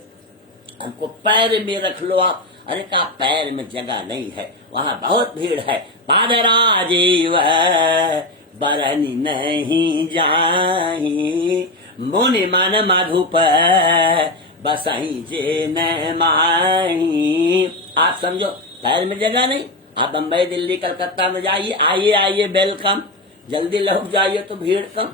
हमको पैर में रख लो आप। अरे कहा पैर में जगह नहीं है, वहाँ बहुत भीड़ है। पादराजीव बरनी नहीं जाही, मुनि मन मधुप बसही जे न माही। आप समझो पैर में जगह नहीं, आप बम्बई दिल्ली कलकत्ता में जाइए, आइए आइए वेलकम, जल्दी लौट जाइए तो भीड़ कम।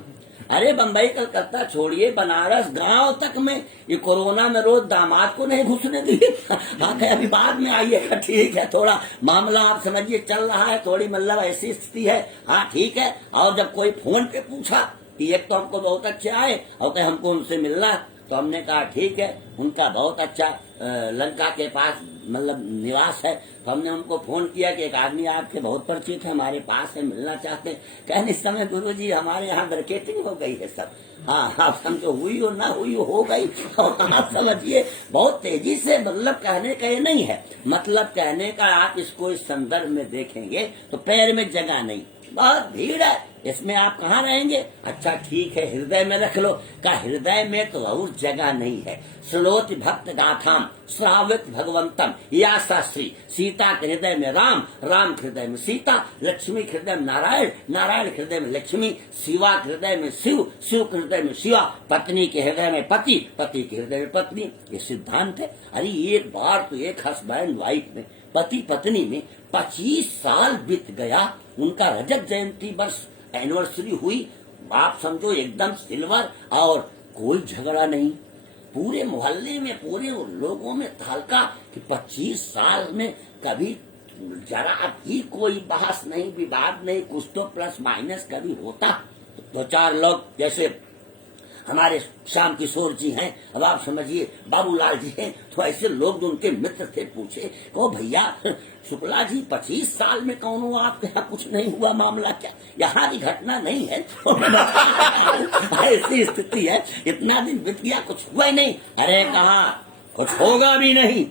अरे बम्बई कलकत्ता छोड़िए, बनारस गांव तक में ये कोरोना में रोज दामाद को नहीं घुसने दिए। हाँ अभी बाद में आइएगा, ठीक है, थोड़ा मामला आप समझिए चल रहा है, थोड़ी मतलब ऐसी स्थिति है। हाँ ठीक है। और जब कोई फोन पे पूछा कि एक तो हमको बहुत अच्छे आए और कहे हमको उनसे मिलना, तो हमने कहा ठीक है, उनका बहुत अच्छा लंका के पास मतलब निवास है। तो हमने उनको फोन किया कि एक आदमी आपके बहुत परिचित है, हमारे पास है, मिलना चाहते हैं। कहने इस समय गुरुजी हमारे यहाँ मार्केटिंग हो गई है सब। हाँ आप समझो हुई हो ना हुई हो गई। और आप समझिए बहुत तेजी से, मतलब कहने का ये नहीं है, मतलब कहने का आप इसको इस संदर्भ में देखेंगे तो पैर में जगह नहीं, बहुत भीड़ है। इसमें आप कहाँ रहेंगे? अच्छा ठीक है, हृदय में रख लो। का हृदय में तो और जगह नहीं है। श्रोत भक्त गाथाम श्रावित भगवंतम या शास्त्री। सीता के हृदय में राम, राम के हृदय में सीता, लक्ष्मी के हृदय में नारायण, नारायण के हृदय में लक्ष्मी, शिवा के हृदय में शिव, शिव के हृदय में शिवा, पत्नी के हृदय में पति, पति के हृदय में पत्नी। ये सिद्धांत है। अरे एक बार तो एक हस्बैंड वाइफ में, पति पत्नी में 25 साल बीत गया, उनका रजत जयंती वर्ष एनिवर्सरी हुई, आप समझो एकदम सिल्वर, और कोई झगड़ा नहीं। पूरे मोहल्ले में, पूरे लोगों में तहलका कि 25 साल में कभी जरा भी कोई बहस नहीं, विवाद नहीं, कुछ तो प्लस माइनस कभी होता। दो चार लोग जैसे हमारे श्याम किशोर जी हैं, अब आप समझिए बाबूलाल जी हैं, तो ऐसे लोग जो उनके मित्र थे पूछे, ओ भैया शुक्ला जी 25 साल में कौन हुआ आपके यहाँ, कुछ नहीं हुआ, मामला क्या? यहाँ की घटना नहीं है। ऐसी स्थिति है, इतना दिन बीत गया कुछ हुआ ही नहीं। अरे कहा कुछ होगा भी नहीं,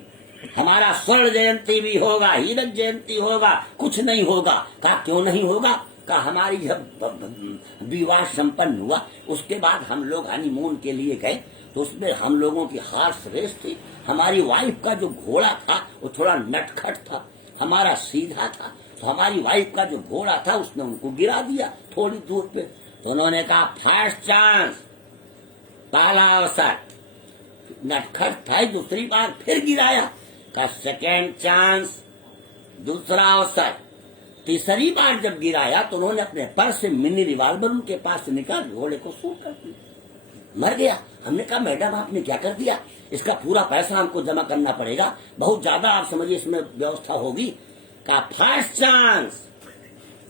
हमारा स्वर्ण जयंती भी होगा, हीरक जयंती होगा, कुछ नहीं होगा। कहा क्यों नहीं होगा? का हमारी जब विवाह संपन्न हुआ उसके बाद हम लोग हनीमून के लिए गए, तो उसमें हम लोगों की हार्स रेस थी। हमारी वाइफ का जो घोड़ा था वो थोड़ा नटखट था, हमारा सीधा था, तो हमारी वाइफ का जो घोड़ा था उसने उनको गिरा दिया थोड़ी दूर पे। तो उन्होंने कहा फर्स्ट चांस, पहला अवसर। नटखट था, दूसरी बार फिर गिराया। का सेकेंड चांस, दूसरा अवसर। तीसरी बार जब गिराया तो उन्होंने अपने पर्स से मिनी रिवाल्वर उनके पास से निकाल घोड़े को शूट कर दिया, मर गया। हमने कहा मैडम आपने क्या कर दिया, इसका पूरा पैसा हमको जमा करना पड़ेगा, बहुत ज्यादा आप समझिए इसमें व्यवस्था होगी। का फर्स्ट चांस,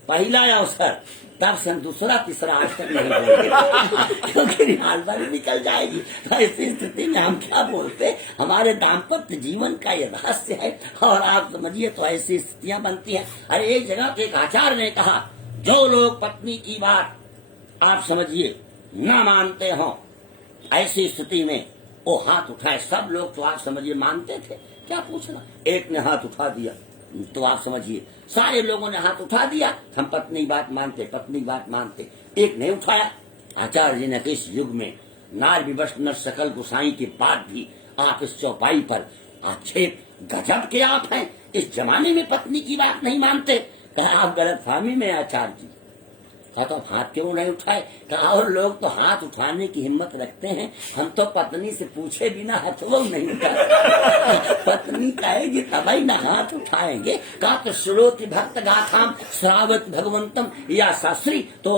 पहला अवसर, तब से हम दूसरा तीसरा आज तक नहीं बोलते क्योंकि रिवाल्वर निकल जाएगी। तो ऐसी स्थिति में हम क्या बोलते? हमारे दाम्पत्य जीवन का ये रहस्य है, और आप समझिए तो ऐसी स्थितियां बनती हैं। अरे एक जगह पे एक आचार्य ने कहा, जो लोग पत्नी की बात आप समझिए न मानते हो, ऐसी स्थिति में वो हाथ उठाए। सब लोग तो आप समझिए मानते थे, क्या पूछना। एक ने हाथ उठा दिया तो आप समझिए सारे लोगों ने हाथ उठा दिया, हम पत्नी की बात मानते, पत्नी की बात मानते। एक नहीं उठाया। आचार्य जी ने इस युग में नार विवश नर सकल गुसाई के बाद भी आप इस चौपाई पर आक्षेप, गजब के आप हैं, इस जमाने में पत्नी की बात नहीं मानते। कहा आप गलत फहमी में आचार्य जी। कहा तो हाथ क्यों नहीं उठाए? कहा और लोग तो हाथ उठाने की हिम्मत रखते हैं, हम तो पत्नी से पूछे बिना हथवो नहीं उठाते। पत्नी कहेगी तभी ना हाथ उठाएंगे। कहा तो श्रोति भक्त गाथाम श्रावत भगवंतम या शास्त्री, तो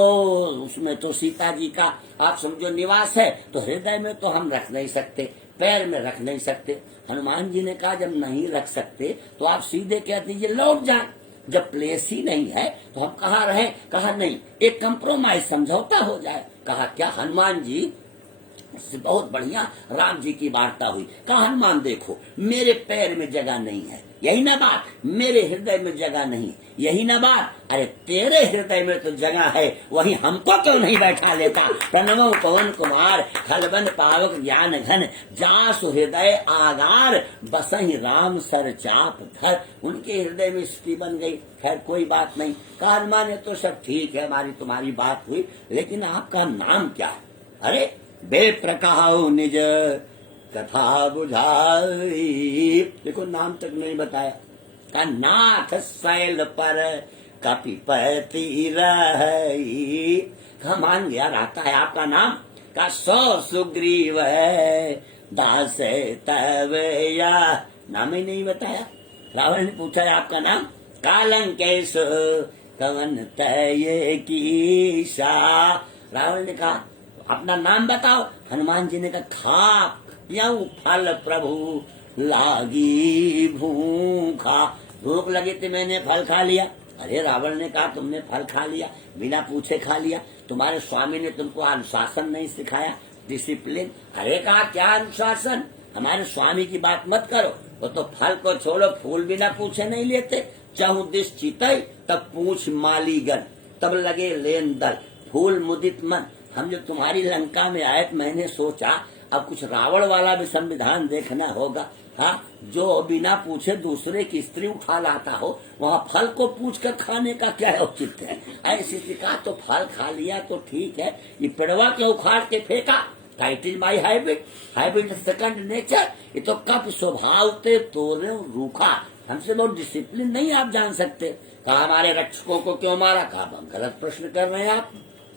उसमें तो सीता जी का आप समझो निवास है, तो हृदय में तो हम रख नहीं सकते, पैर में रख नहीं सकते। हनुमान जी ने कहा जब नहीं रख सकते तो आप सीधे कह दीजिए लौट जाए। जब प्लेस ही नहीं है तो हम कहाँ रहे? कहा नहीं, एक कंप्रोमाइज समझौता हो जाए। कहा क्या? हनुमान जी से बहुत बढ़िया राम जी की वार्ता हुई। कहा हनुमान देखो मेरे पैर में जगह नहीं है, यही ना बात, मेरे हृदय में जगह नहीं, यही ना बात। अरे तेरे हृदय में तो जगह है, वही हमको क्यों नहीं बैठा लेता? प्रणव पवन कुमार खलबन पावक ज्ञान घन, जासु हृदय आगार बसहि राम सर चाप धर। उनके हृदय में स्थिति बन गई। खैर कोई बात नहीं। कहा हनुमान तो सब ठीक है, हमारी तुम्हारी बात हुई, लेकिन आपका नाम क्या है? अरे बेप्रकाहु निज कथा बुझाई। देखो नाम तक नहीं बताया। का नाथ शैल पर कपिपति रही। कहा मान गया, रहता है आपका नाम। का सौ सुग्रीव है दास तब या, नाम ही नहीं बताया। रावण ने पूछा आपका नाम? कालंकेश कवन तय की सा। रावण ने कहा अपना नाम बताओ। हनुमान जी ने कहा खाक पियाऊ फल प्रभु लागी भूखा। भूख लगी थी मैंने फल खा लिया। अरे रावण ने कहा तुमने फल खा लिया, बिना पूछे खा लिया, तुम्हारे स्वामी ने तुमको अनुशासन नहीं सिखाया, डिसिप्लिन। अरे कहा क्या अनुशासन? हमारे स्वामी की बात मत करो, वो तो फल को छोड़ो फूल बिना पूछे नहीं लेते। चाहू दिश चितई तब पूछ मालीगन, तब लगे लेन दल फूल मुदित मन। हम जो तुम्हारी लंका में आए तो मैंने सोचा अब कुछ रावण वाला भी संविधान देखना होगा। हाँ, जो बिना पूछे दूसरे की स्त्री उठा लाता हो, वहाँ फल को पूछ कर खाने का क्या औचित्य है? ऐसी कहा तो फल खा लिया तो ठीक है, ये पेड़वा के उखाड़ के फेंका, it is my habit, habit second nature. ये तो कब स्वभाव ते तोरे रूखा, हमसे बहुत डिसिप्लिन नहीं आप जान सकते। कहा हमारे रक्षकों को क्यों मारा? कहा हम गलत प्रश्न कर रहे हैं, आप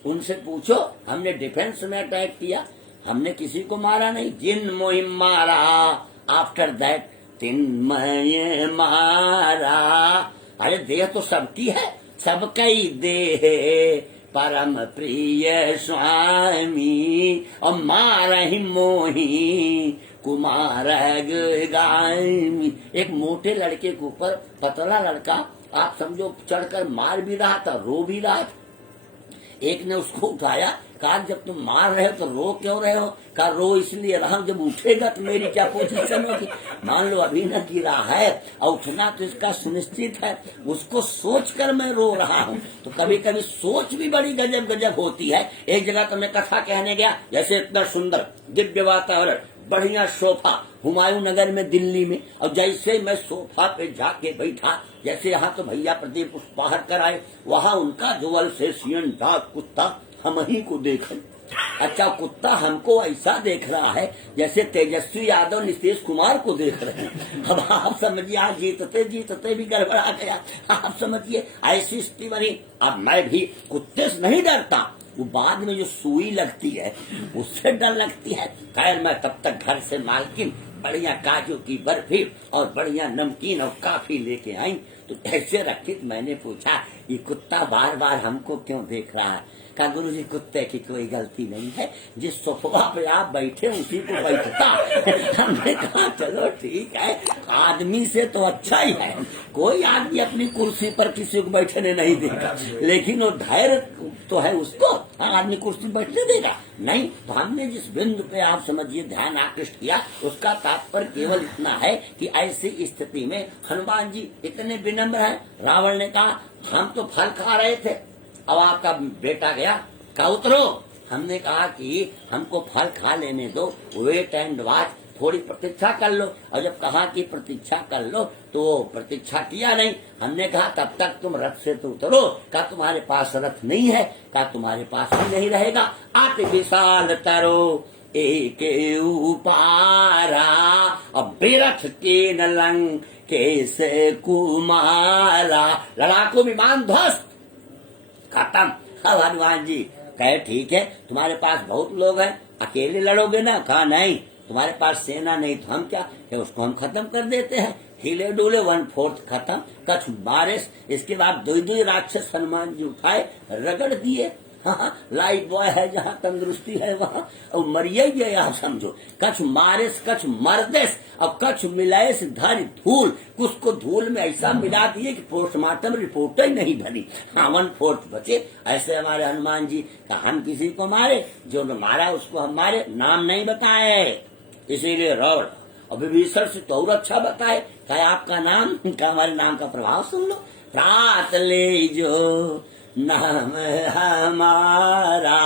उनसे पूछो, हमने डिफेंस में अटैक किया, हमने किसी को मारा नहीं। जिन मुहिम मारा आफ्टर दैट तिन्मय मारा। अरे देह तो सबकी है, सबका ही देह परम प्रिय स्वामी, और मारहि मोही कुमार गामी। एक मोटे लड़के के ऊपर पतला लड़का, आप समझो, चढ़कर मार भी रहा था, रो भी रहा था। एक ने उसको उठाया, कहा जब तुम मार रहे हो तो रो क्यों रहे हो? कहा रो इसलिए रहा हूं, जब उठेगा तो मेरी क्या पोजीशन होगी? मान लो अभी न गिरा है और उठना तो इसका सुनिश्चित है, उसको सोच कर मैं रो रहा हूँ। तो कभी कभी सोच भी बड़ी गजब गजब होती है। एक जगह तो मैं कथा कहने गया, जैसे इतना सुंदर दिव्य वातावरण, बढ़िया सोफा हुमायूं नगर में दिल्ली में, और जैसे मैं सोफा पे जाके बैठा, जैसे यहाँ तो भैया प्रदीप बाहर कर आए, वहाँ उनका जो अल्सेशियन डॉग कुत्ता हम ही को देखे। अच्छा, कुत्ता हमको ऐसा देख रहा है जैसे तेजस्वी यादव नीतीश कुमार को देख रहे हैं। अब आप समझिए, आज जीतते जीतते भी गड़बड़ा गया। आप समझिए ऐसी स्थिति बनी। अब मैं भी कुत्ते से नहीं डरता, वो बाद में जो सुई लगती है उससे डर लगती है। खैर मैं तब तक घर से मालकिन बढ़िया काजू की बर्फी और बढ़िया नमकीन और काफी लेके आई। तो ऐसे रखी, मैंने पूछा ये कुत्ता बार बार हमको क्यों देख रहा है? कहा गुरुजी कुत्ते की कोई गलती नहीं है, जिस सोफा पे आप बैठे उसी को बैठता। हमने कहा चलो ठीक है, आदमी से तो अच्छा ही है, कोई आदमी अपनी कुर्सी पर किसी को बैठने नहीं देगा, लेकिन वो धैर्य तो है उसको, आदमी कुर्सी बैठने देगा नहीं। तो हमने जिस बिंदु पे आप समझिए ध्यान आकृष्ट किया, उसका तात्पर्य केवल इतना है कि ऐसी स्थिति में हनुमान जी इतने विनम्र हैं। रावण ने कहा हम तो फल खा रहे थे, अब आपका बेटा गया, कहा उतरो। हमने कहा कि हमको फल खा लेने दो, वेट एंड वॉच, थोड़ी प्रतीक्षा कर लो। और जब कहा कि प्रतीक्षा कर लो तो प्रतीक्षा किया नहीं। हमने कहा तब तक तुम रथ से तो उतरो। कहा तुम्हारे पास रथ नहीं है? कहा तुम्हारे पास ही नहीं रहेगा। अति विशाल तरो एक उपारा, अब बिरथ के नलंग कैसे कुमारा। लड़ाकू विमान ध्वस्त, खत्म। अब हनुमान जी कहे ठीक है, तुम्हारे पास बहुत लोग हैं, अकेले लड़ोगे ना? कहा नहीं, तुम्हारे पास सेना नहीं तो हम क्या, उसको हम खत्म कर देते हैं। हिले डुले 1/4 खत्म, कछ बारिश। इसके बाद दो राक्षस हनुमान जी उठाए, रगड़ दिए। हाँ, लाइफ बॉय है जहाँ तंदुरुस्ती है वहाँ, और मरिए गए आप समझो। कछ मारिस कछ मर्देश और कछ मिलाइस धर धूल, कुछ को धूल में ऐसा मिला दिए कि पोस्टमार्टम रिपोर्ट ही नहीं बनी। हाँ, 1/4 बचे। ऐसे हमारे हनुमान जी का हम किसी को मारे, जो मारा उसको हम मारे, नाम नहीं बताए। इसीलिए रावण और विभीषण से तो और अच्छा बताए, क्या आपका नाम, क्या हमारे नाम का प्रभाव सुन लो। रात ले जो नाम हमारा,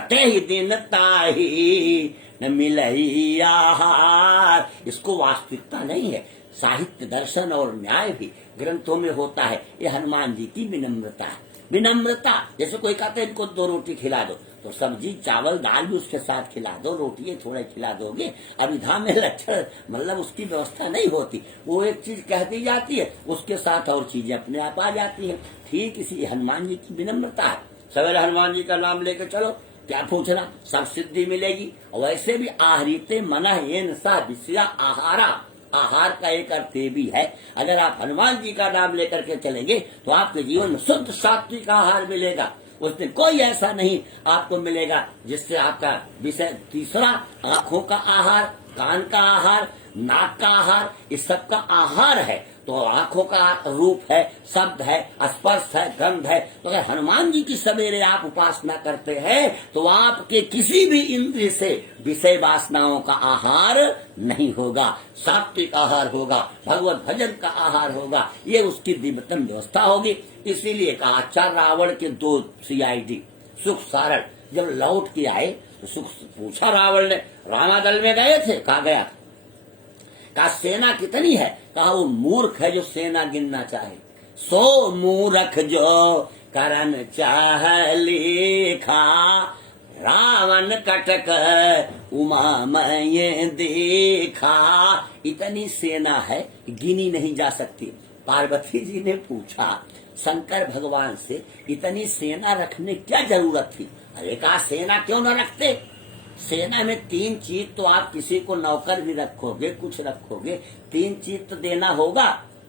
ते ही दिन ताही न मिलई आहार। इसको वास्तविकता नहीं है, साहित्य दर्शन और न्याय भी ग्रंथों में होता है। ये हनुमान जी की विनम्रता है। विनम्रता, जैसे कोई कहते है इनको 2 रोटी खिला दो, तो सब्जी चावल दाल भी उसके साथ खिला दो, रोटी थोड़े खिला दोगे। अभिधा में लक्षण मतलब उसकी व्यवस्था नहीं होती, वो एक चीज कह दी जाती है, उसके साथ और चीजें अपने आप आ जाती है। ठीक इसी हनुमान जी की विनम्रता है। सवेरे हनुमान जी का नाम लेकर चलो, क्या पूछना, सब सिद्धि मिलेगी। और वैसे भी आहरीते मना येन सा विषया आहारा, आहार का एक अर्थ ये भी है, अगर आप हनुमान जी का नाम लेकर के चलेंगे तो आपके जीवन में शुद्ध सात्विक आहार मिलेगा। उस दिन कोई ऐसा नहीं आपको मिलेगा जिससे आपका विषय। तीसरा, आंखों का आहार, कान का आहार, नाक का आहार, इस सब का आहार है। तो आंखों का रूप है, शब्द है, स्पर्श है, गंध है। तो अगर हनुमान जी की सवेरे आप उपासना करते हैं तो आपके किसी भी इंद्रिय से विषय वासनाओं का आहार नहीं होगा, सात्विक आहार होगा, भगवत भजन का आहार होगा। ये उसकी दिव्यतम व्यवस्था होगी। इसीलिए कहा अच्छा, रावण के 2 CID सुख सारण जब लौट के आए तो सुख पूछा रावण ने, रामादल में गए थे? कहा गया। कहा सेना कितनी है? कहा वो मूर्ख है जो सेना गिनना चाहे, सो मूर्ख जो करन चाह लेखा, रावण कटक उमा मैं देखा। इतनी सेना है गिनी नहीं जा सकती। पार्वती जी ने पूछा शंकर भगवान से, इतनी सेना रखने क्या जरूरत थी? अरे कहा सेना क्यों न रखते? सेना में 3 चीज तो आप किसी को नौकर भी रखोगे, कुछ रखोगे, 3 चीज तो देना होगा।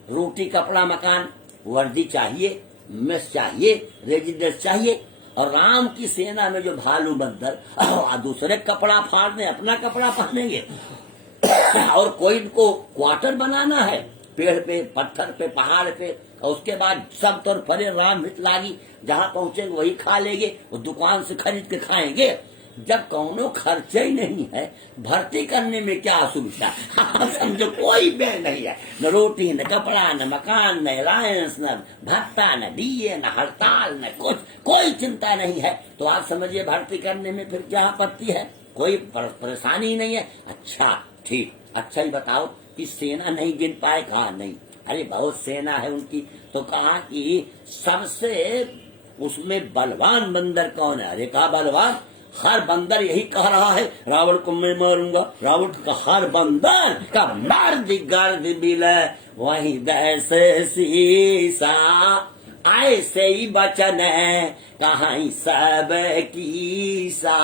रोटी, कपड़ा, मकान, वर्दी चाहिए, मेस चाहिए, रेजिडेंस चाहिए। और राम की सेना में जो भालू बंदर दूसरे कपड़ा फाड़ने, अपना कपड़ा पहनेंगे और कोई इनको क्वार्टर बनाना है पेड़ पे, पत्थर पे, पहाड़ पे, और उसके बाद सब तौर पर राम हित लागी, जहाँ पहुंचेंगे वही खा लेंगे, वो दुकान से खरीद के खाएंगे। जब कौनो खर्चा ही नहीं है, भर्ती करने में क्या असुविधा? समझो कोई व्यय नहीं है, न रोटी, न कपड़ा, न मकान, न अलायंस, न भत्ता, न डीए, न हड़ताल, न कुछ, कोई चिंता नहीं है। तो आप समझिए भर्ती करने में फिर क्या आपत्ति है? कोई परेशानी ही नहीं है। अच्छा ठीक, अच्छा ही बताओ कि सेना नहीं गिन पाए? कहा नहीं। अरे बहुत सेना है उनकी। तो कहा कि सबसे उसमें बलवान बंदर कौन है? अरे कहा बलवान, हर बंदर यही कह रहा है रावण को मैं मारूंगा, रावण का हर बंदर का मर्द गर्द बिले वही दैसे सीसा, ऐसे ही बचन है कहीं सब कीसा।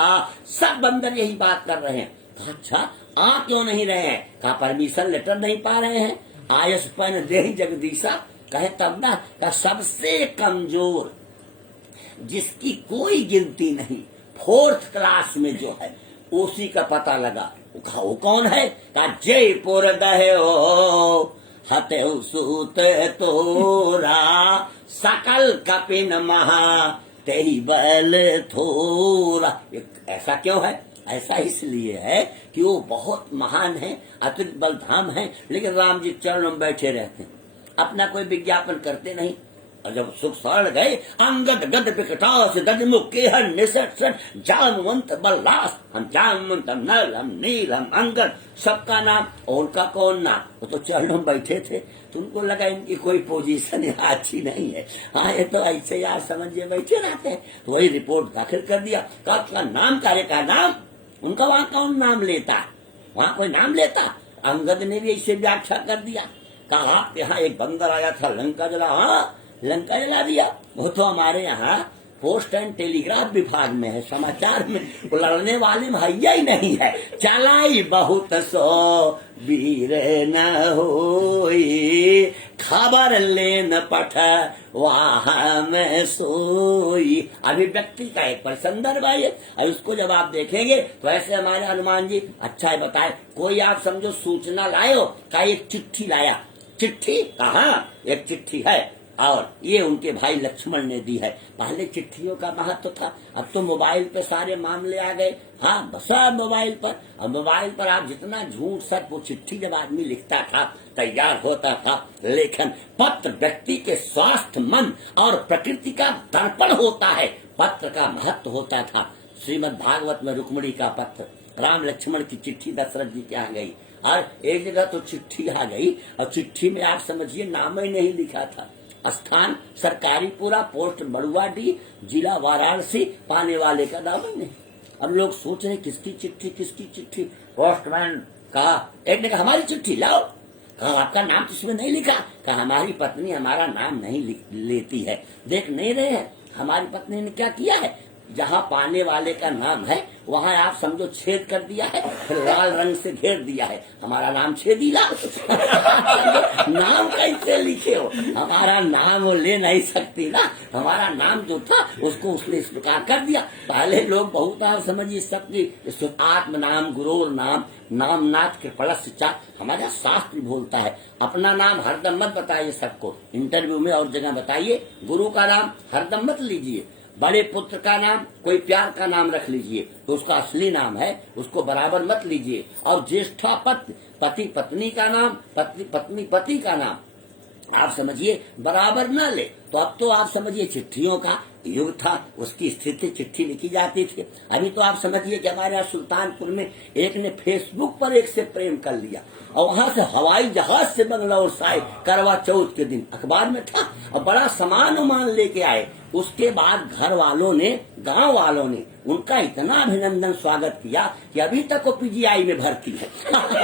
सब बंदर यही बात कर रहे हैं। अच्छा आ क्यों नहीं रहे हैं? कहा परमिशन लेटर नहीं पा रहे हैं। आयस पन दे जगदीशा, कहे तब ना। का सबसे कमजोर जिसकी कोई गिनती नहीं, 4th क्लास में जो है उसी का पता लगा। वो कौन है? का जयपुर दहे हो हते सूत तोरा, सकल कपिन महा तेरी बल थोरा। ऐसा क्यों है? ऐसा इसलिए है कि वो बहुत महान है, अतिरिक्त बलधाम है, लेकिन राम जी चरणों में बैठे रहते हैं, अपना कोई विज्ञापन करते नहीं। और जब सुख सड़ गए, अंगद गद विकटास दजमुख के हर निसट जामवंत बल्लास, हम जामवंत, हम नल, हम नील, हम अंगद, सबका नाम। और उनका कौन नाम? वो तो चरणों में बैठे थे, तो उनको लगा इनकी कोई पोजीशन अच्छी नहीं है। हाँ ये तो ऐसे यार समझिए बैठे रहते हैं। तो वही रिपोर्ट दाखिल कर दिया। का नाम, कार्य का नाम, उनका वहां कौन नाम लेता? वहां कोई नाम लेता? अंगद ने भी ऐसे व्याख्या कर दिया। कहा आपके यहाँ एक बंदर आया था, लंका जला। हाँ लंका जला दिया। वो तो हमारे यहाँ पोस्ट एंड टेलीग्राफ विभाग में है, समाचार में लड़ने वाले भैया ही नहीं है। चलाई बहुत सो वीर न होई, खबर लेन पठ वहां में सोई। अभिव्यक्ति का एक पर संदर्भ है। और उसको जब आप देखेंगे तो ऐसे हमारे हनुमान जी अच्छा है बताए, कोई आप समझो सूचना लायो, का एक चिट्ठी लाया। चिट्ठी कहाँ? एक चिट्ठी है और ये उनके भाई लक्ष्मण ने दी है। पहले चिट्ठियों का महत्व था, अब तो मोबाइल पे सारे मामले आ गए। हाँ सब मोबाइल पर। और मोबाइल पर आप जितना झूठ सच, वो चिट्ठी जब आदमी लिखता था तैयार होता था, लेकिन पत्र व्यक्ति के स्वास्थ्य, मन और प्रकृति का दर्पण होता है। पत्र का महत्व होता था। श्रीमद् भागवत में रुक्मिणी का पत्र, राम लक्ष्मण की चिट्ठी दशरथ जी के आ गई। और एक जगह तो चिट्ठी आ गई और चिट्ठी में आप समझिए नाम ही नहीं लिखा था। स्थान सरकारी पूरा, पोस्ट बड़ुआडी, जिला वाराणसी, पाने वाले का नाम ही नहीं। अब लोग सोच रहे किसकी चिट्ठी, किसकी चिट्ठी? पोस्टमैन कहा, एक ने कहा हमारी चिट्ठी लाओ। कहा आपका नाम तो इसमें नहीं लिखा। कहा हमारी पत्नी हमारा नाम नहीं लेती है। देख नहीं रहे हैं हमारी पत्नी ने क्या किया है? जहाँ पाने वाले का नाम है वहाँ आप समझो छेद कर दिया है, फिर लाल रंग से घेर दिया है, हमारा नाम छेदीला। नाम कैसे लिखे हो? हमारा नाम वो ले नहीं सकती ना। हमारा नाम जो था उसको उसने स्वीकार कर दिया। पहले लोग बहुत आप समझिए सबकी आत्म नाम, गुरु नाम, नाम नाथ के पलस्चा। हमारा शास्त्र बोलता है अपना नाम हरदम मत बताइए सबको, इंटरव्यू में और जगह बताइए। गुरु का नाम हरदम मत लीजिए। बड़े पुत्र का नाम कोई प्यार का नाम रख लीजिए, तो उसका असली नाम है, उसको बराबर मत लीजिए। और ज्येष्ठा पति पत्नी का नाम, पत्नी पति का नाम आप समझिए बराबर ना ले। तो अब तो आप समझिए चिट्ठियों का युग था, उसकी स्थिति चिट्ठी लिखी जाती थी। अभी तो आप समझिए कि हमारे यहाँ सुल्तानपुर में एक ने फेसबुक पर एक से प्रेम कर लिया और वहां से हवाई जहाज से बंगलौर से आए, करवा चौथ के दिन अखबार में था और बड़ा सामान उमान लेके आए। उसके बाद घर वालों ने, गांव वालों ने उनका इतना अभिनंदन स्वागत किया कि अभी तक वो पीजीआई में भर्ती है।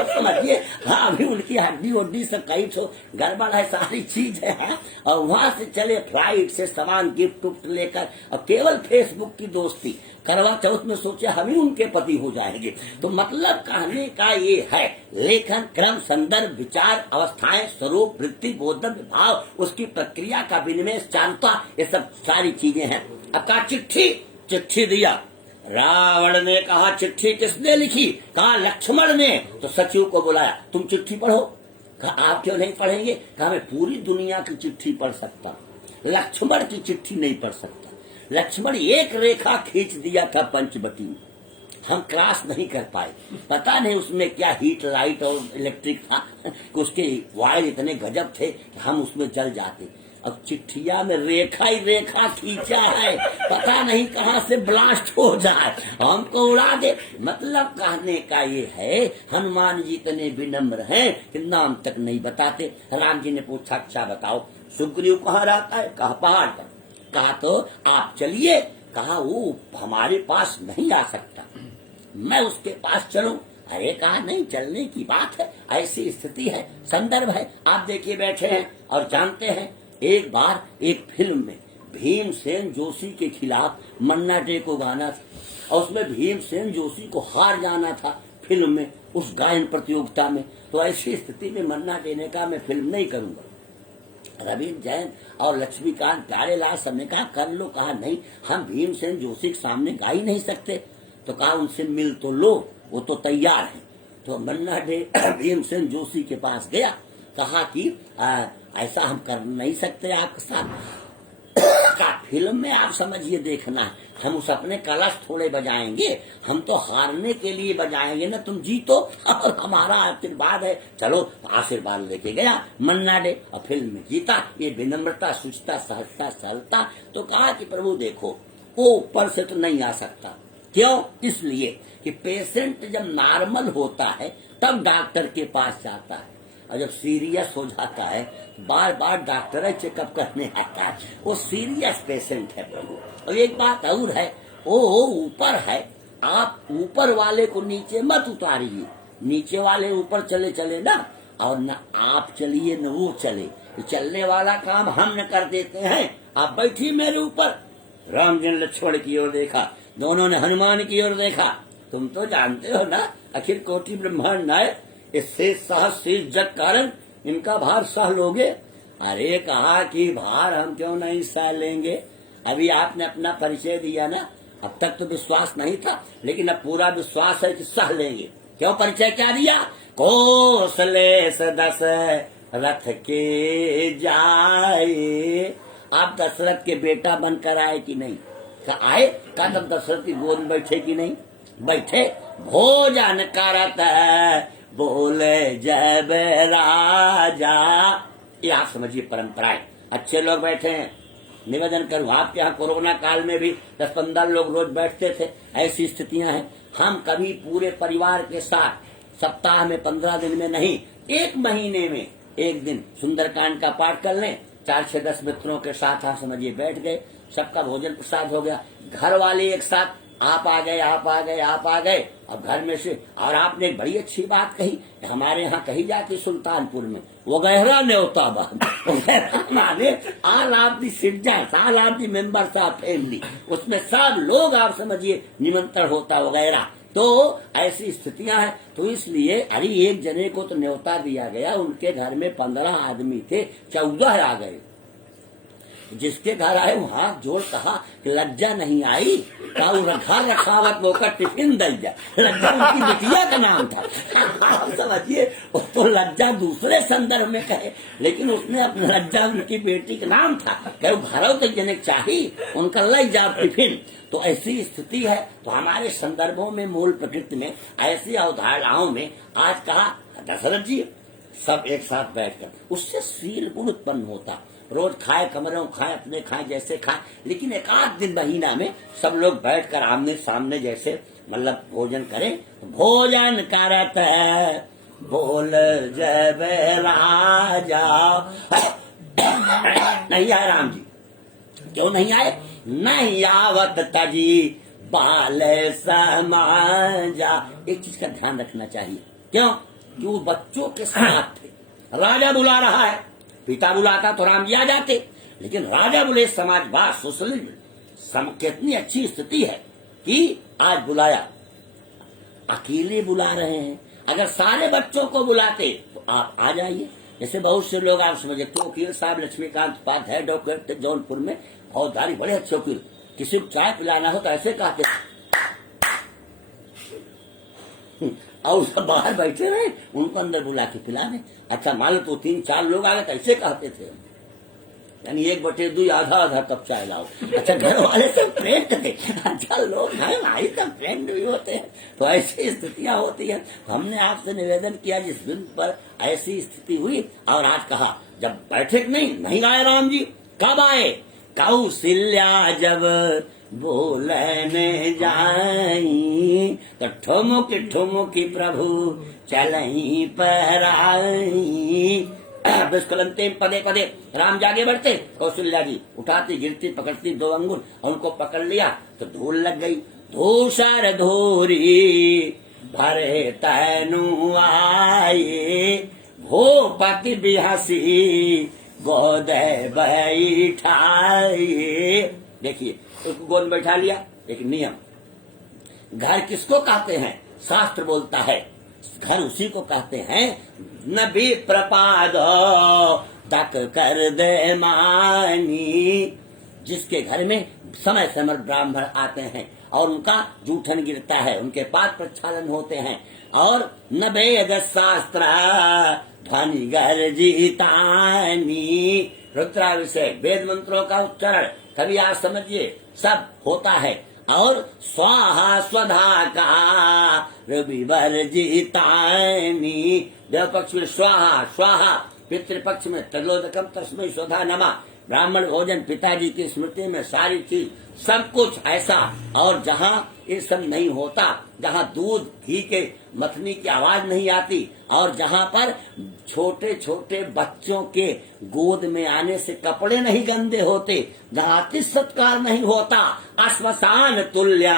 समझिए, हाँ, अभी उनकी हड्डी वड्डी सब कई तो गड़बड़ है, सारी चीज है। हाँ? और वहां से चले फ्लाइट से सामान गिफ्ट उफ्ट लेकर, और केवल फेसबुक की दोस्ती। करवा चौथ में सोचे हम ही उनके पति हो जाएंगे। तो मतलब कहने का ये है, लेखन, क्रम, संदर्भ, विचार, अवस्थाएं, स्वरूप, वृत्ति, बोधव्य भाव, उसकी प्रक्रिया का विनिमय, चारुता, ये सब सारी चीजें हैं। अब कहा चिट्ठी दिया। रावण ने कहा चिट्ठी किसने लिखी? कहा लक्ष्मण ने। तो सचिव को बुलाया, तुम चिट्ठी पढ़ो। कहा आप क्यों नहीं पढ़ेंगे? कहा मैं पूरी दुनिया की चिट्ठी पढ़ सकता, लक्ष्मण की चिट्ठी नहीं पढ़ सकता। लक्ष्मण एक रेखा खींच दिया था पंचवटी में, हम क्रॉस नहीं कर पाए। पता नहीं उसमें क्या हीट लाइट और इलेक्ट्रिक था कि उसके वायर इतने गजब थे कि हम उसमें जल जाते। अब चिट्ठिया में रेखा ही रेखा खींचा है, पता नहीं कहां से ब्लास्ट हो जाए, हमको उड़ा दे। मतलब कहने का ये है, हनुमान जी इतने विनम्र हैं कि नाम तक नहीं बताते। राम जी ने पूछा अच्छा बताओ सुग्रीव कहाँ रहता है? कहा पहाड़ पर। कहा तो आप चलिए। कहा वो हमारे पास नहीं आ सकता, मैं उसके पास चलूं? अरे कहा नहीं, चलने की बात है, ऐसी स्थिति है, संदर्भ है। आप देखिए बैठे हैं और जानते हैं, एक बार एक फिल्म में भीमसेन जोशी के खिलाफ मन्ना डे को गाना था और उसमें भीमसेन जोशी को हार जाना था फिल्म में, उस गायन प्रतियोगिता में। तो ऐसी स्थिति में मन्ना डे ने कहा मैं फिल्म नहीं करूंगा। रविंद्र जैन और लक्ष्मीकांत प्यारेलाल सब ने कहा कर लो। कहा नहीं, हम भीमसेन जोशी के सामने गा ही नहीं सकते। तो कहा उनसे मिल तो लो, वो तो तैयार है। तो मन्ना डे भीमसेन जोशी के पास गया, कहा कि ऐसा हम कर नहीं सकते आपके साथ। का फिल्म में आप समझिए देखना है, हम उस अपने कलश थोड़े बजाएंगे, हम तो हारने के लिए बजाएंगे ना, तुम जीतो और हमारा आशीर्वाद है। चलो आशीर्वाद लेके गया मन्ना डे और फिल्म में जीता। ये विनम्रता, शुचिता, सहजता, सरलता। तो कहा कि प्रभु देखो वो ऊपर से तो नहीं आ सकता। क्यों? इसलिए कि पेशेंट जब नॉर्मल होता है तब डॉक्टर के पास जाता है, और जब सीरियस हो जाता है बार बार डॉक्टर चेकअप करने आता है। वो सीरियस पेशेंट है प्रभु। और एक बात और है, वो ऊपर है, आप ऊपर वाले को नीचे मत उतारिए, नीचे वाले ऊपर चले चले ना, और न आप चलिए न वो चले। चलने वाला काम हम न कर देते हैं। आप बैठिए मेरे ऊपर। राम जी ने लक्ष्मण की ओर देखा, दोनों ने हनुमान की ओर देखा। तुम तो जानते हो ना, अखिल कोटि ब्रह्मांड नायक, इससे सहस्र जग कारण इनका भार सह लोगे? अरे कहा कि भार हम क्यों नहीं सह लेंगे। अभी आपने अपना परिचय दिया ना, अब तक तो विश्वास नहीं था, लेकिन अब पूरा विश्वास है कि सह लेंगे। क्यों? परिचय क्या दिया? कौशलेश दस रथ के जाए। आप दशरथ के बेटा बनकर आए कि नहीं? आए। का तब दशरथ की गोद में बैठे कि नहीं? बैठे। भोजन करत बोले जब राजा। ये आप समझिए परंपराएं। अच्छे लोग बैठे हैं, निवेदन करूं आपके यहाँ कोरोना काल में भी 10-15 लोग रोज बैठते थे। ऐसी स्थितियां हैं। हम कभी पूरे परिवार के साथ सप्ताह में 15 दिन में नहीं, 1 महीने में 1 दिन सुंदरकांड का पाठ कर लें। 4-6-10 मित्रों के साथ आप समझिए बैठ गए, सबका भोजन प्रसाद हो गया। घर वाले एक साथ, आप आ गए, आप आ गए, आप आ गए। अब घर में से, और आपने एक बड़ी अच्छी बात कही, हमारे यहाँ कही जाती सुल्तानपुर में, वो गहरा न्योता माने all of the citizens, all of the members of family, उसमें सब लोग आप समझिए निमंत्रण होता वगैरह। तो ऐसी स्थितियां हैं। तो इसलिए अरे एक जने को तो न्योता दिया गया, उनके घर में 15 आदमी थे, 14 आ गए। जिसके घर आए वो हाथ जोड़ कहा कि लज्जा नहीं आई, का रखा रखावत होकर टिफिन दल जा। लज्जा उनकी बिटिया का नाम था। आप समझिए, वो तो लज्जा दूसरे संदर्भ में कहे, लेकिन उसने अपना लज्जा उनकी बेटी का नाम था। कहो घरों तो जने चाहिए, उनका लग जा टिफिन। तो ऐसी स्थिति है। तो हमारे संदर्भों में, मूल प्रकृति में, ऐसी अवधारणाओं में आज कहा दशरथ जी सब एक साथ बैठकर, उससे शील गुण उत्पन्न होता। रोज खाए, कमरों खाए, अपने खाए, जैसे खाए, लेकिन एक आध दिन महीना में सब लोग बैठकर आमने सामने जैसे मतलब भोजन करें। भोजन करत है बोल जब राजा नहीं आए राम जी। क्यों नहीं आए? नहीं आवत तजी बाल समाजा। एक चीज का ध्यान रखना चाहिए, क्यों कि वो बच्चों के साथ थे। राजा बुला रहा है, पिता बुलाता तो राम जी आ जाते, लेकिन राजा बोले समाजवाद सोशलिज्म कितनी अच्छी स्थिति है कि आज बुलाया, अकेले बुला रहे हैं। अगर सारे बच्चों को बुलाते तो आप आ जाइए। जैसे बहुत से लोग आप समझते, वकील साहब लक्ष्मीकांत उपाध्याय डॉक्टर थे जौनपुर में, फौजदारी, बड़े अच्छे वकील, किसी को चाय पिलाना हो तो ऐसे कहते और सब बाहर बैठे रहे, उनको अंदर बुला के पिला दे। अच्छा मान लो तो 3-4 लोग आ गए तो ऐसे कहते थे, यानी 1/2 आधा आधा कप चाय लाओ। अच्छा घर वाले सब फ्रेंड थे, अच्छा लोग हैं भाई सब फ्रेंड भी होते हैं, तो ऐसी स्थितियां होती है। हमने आपसे निवेदन किया जिस दिन पर ऐसी स्थिति हुई और आज कहा जब बैठे नहीं आए राम जी। कब आए? कौशल्या जब बोलने जाई तो ठुमुकी प्रभु चलई पर आई। बिस्कुलंते पदे पदे राम जागे बढ़ते, कौशल्या जी उठाती गिरती पकड़ती 2 अंगुल और उनको पकड़ लिया तो धूल लग गई। धूसर धूरी भरे तैनु आए भूपति बिहसी गोद बैठाए। देखिए उसको गोद में बैठा लिया। एक नियम, घर किसको कहते हैं? शास्त्र बोलता है घर उसी को कहते हैं नबी प्रपाद तक कर दे मानी, जिसके घर में समय समय ब्राह्मण आते हैं और उनका जूठन गिरता है, उनके पाद प्रक्षालन होते हैं और न वेद शास्त्र ध्वनि गर्जितानी। रुद्राभिषेक वेद मंत्रों का उच्चारण कभी आप समझिए सब होता है और स्वाहा स्वधा का रवि वर्जितानी। देव पक्ष में स्वाहा स्वाहा, पितृपक्ष में त्रिलोदकम तस्मै स्वधा नमा, ब्राह्मण भोजन पिताजी की स्मृति में सारी चीज सब कुछ ऐसा। और जहाँ ये सब नहीं होता, जहाँ दूध घी के मथनी की आवाज नहीं आती और जहाँ पर छोटे छोटे बच्चों के गोद में आने से कपड़े नहीं गंदे होते, जहाँ आतिथ्य सत्कार नहीं होता, अश्मशान तुल्या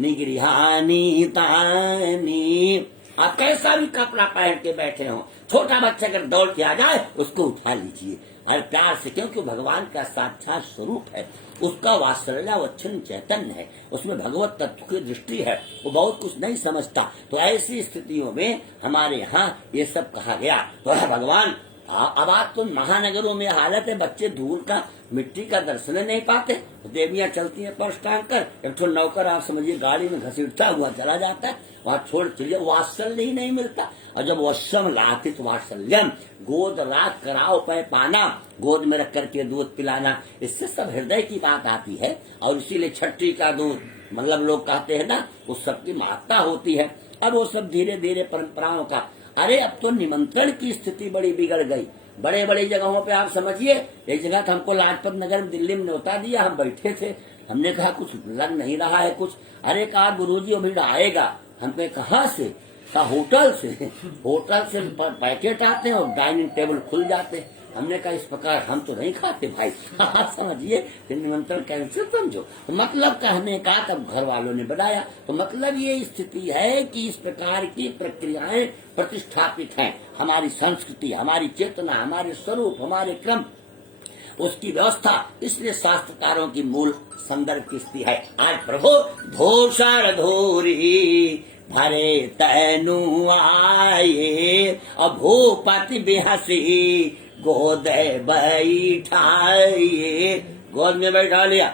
निगृहानी तानी। आप कैसा भी कपड़ा पहन के बैठे हो, छोटा बच्चा अगर दौड़ के आ जाए उसको उठा लीजिए और प्यार से, क्योंकि भगवान का साक्षात स्वरूप है, उसका वात्सल्य वच्छिन्न चैतन्य है, उसमें भगवत तत्व की दृष्टि है, वो बहुत कुछ नहीं समझता। तो ऐसी स्थितियों में हमारे यहाँ ये सब कहा गया। तो है भगवान अब आप तो महानगरों में हालत है, बच्चे धूल का मिट्टी का दर्शन नहीं पाते, देवियां चलती हैं पर्स टांग कर, एक तो नौकर आप समझिए गाड़ी में घसीटता हुआ चला जाता है, वहां छोड़ चलिए, वात्सल्य ही नहीं मिलता। और जब वश्यम लाथित वात्सल्यम, गोद राख कराओ पै पाना, गोद में रख करके दूध पिलाना, इससे सब हृदय की बात आती है। और इसीलिए छठी का दूध मतलब लोग कहते हैं ना, उस सब की महत्ता होती है। अब वो सब धीरे धीरे परंपराओं का, अरे अब तो निमंत्रण की स्थिति बड़ी बिगड़ गई। बड़े बड़ी जगहों पे आप समझिए, एक जगह था हमको लाजपत नगर में दिल्ली में न्योता दिया, हम बैठे थे, हमने कहा कुछ लग नहीं रहा है कुछ, अरे कहा गुरुजी अभी आएगा, हमने कहा से कहा होटल से, होटल से पैकेट आते हैं और डाइनिंग टेबल खुल जाते हैं। हमने कहा इस प्रकार हम तो नहीं खाते भाई, आप समझिए निमंत्रण कैंसिल समझो। तो मतलब कहने का तब घर वालों ने बनाया, तो मतलब ये स्थिति है कि इस प्रकार की प्रक्रियाएं प्रतिष्ठापित हैं। हमारी संस्कृति, हमारी चेतना, हमारे स्वरूप, हमारे क्रम, उसकी व्यवस्था, इसलिए शास्त्रकारों की मूल संदर्भ की स्थिति है। आज प्रभु धोषर धोरी भरे तैनु आए और भूपति बिहसी गोद बैठाए, गोद में बैठा लिया।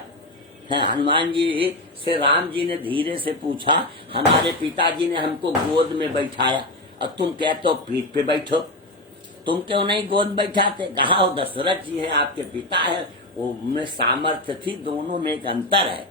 हनुमान जी से राम जी ने धीरे से पूछा, हमारे पिताजी ने हमको गोद में बैठाया और तुम कहते हो पीठ पे बैठो, तुम क्यों नहीं गोद बैठाते? कहा दशरथ जी है आपके पिता है, वो में सामर्थ्य थी, दोनों में एक अंतर है।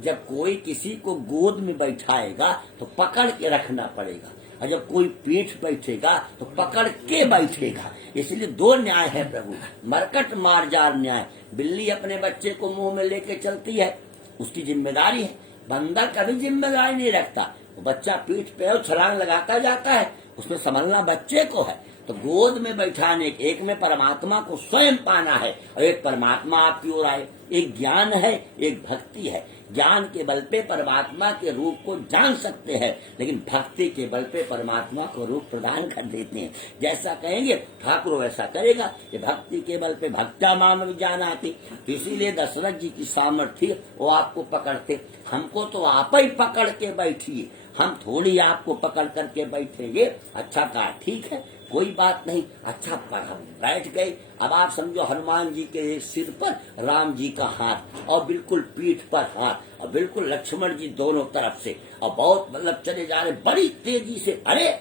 जब कोई किसी को गोद में बैठाएगा तो पकड़ के रखना पड़ेगा, और जब कोई पीठ बैठेगा तो पकड़ के बैठेगा। इसलिए दो न्याय है प्रभु, मरकट मार्जार न्याय। बिल्ली अपने बच्चे को मुंह में लेके चलती है, उसकी जिम्मेदारी है। बंदर कभी जिम्मेदारी नहीं रखता, वो बच्चा पीठ पे और छलांग लगाता जाता है, उसमें संभलना बच्चे को है। तो गोद में बैठाने, एक में परमात्मा को स्वयं पाना है और एक परमात्मा आपकी ओर आए। एक ज्ञान है, एक भक्ति है। ज्ञान के बल पे परमात्मा के रूप को जान सकते हैं, लेकिन भक्ति के बल पे परमात्मा को रूप प्रदान कर देते हैं। जैसा कहेंगे ठाकुर वैसा करेगा। ये भक्ति के बल पे भक्ता मानव जान आती। इसीलिए दशरथ जी की सामर्थ्य वो आपको पकड़ते। हमको तो आप ही पकड़ के बैठिए, हम थोड़ी आपको पकड़ करके बैठेंगे। अच्छा कहा, ठीक है, कोई बात नहीं। अच्छा बैठ गए। अब आप समझो हनुमान जी के सिर पर राम जी का हाथ और बिल्कुल पीठ पर हाथ और बिल्कुल लक्ष्मण जी दोनों तरफ से, और बहुत मतलब चले जा रहे बड़ी तेजी से। अरे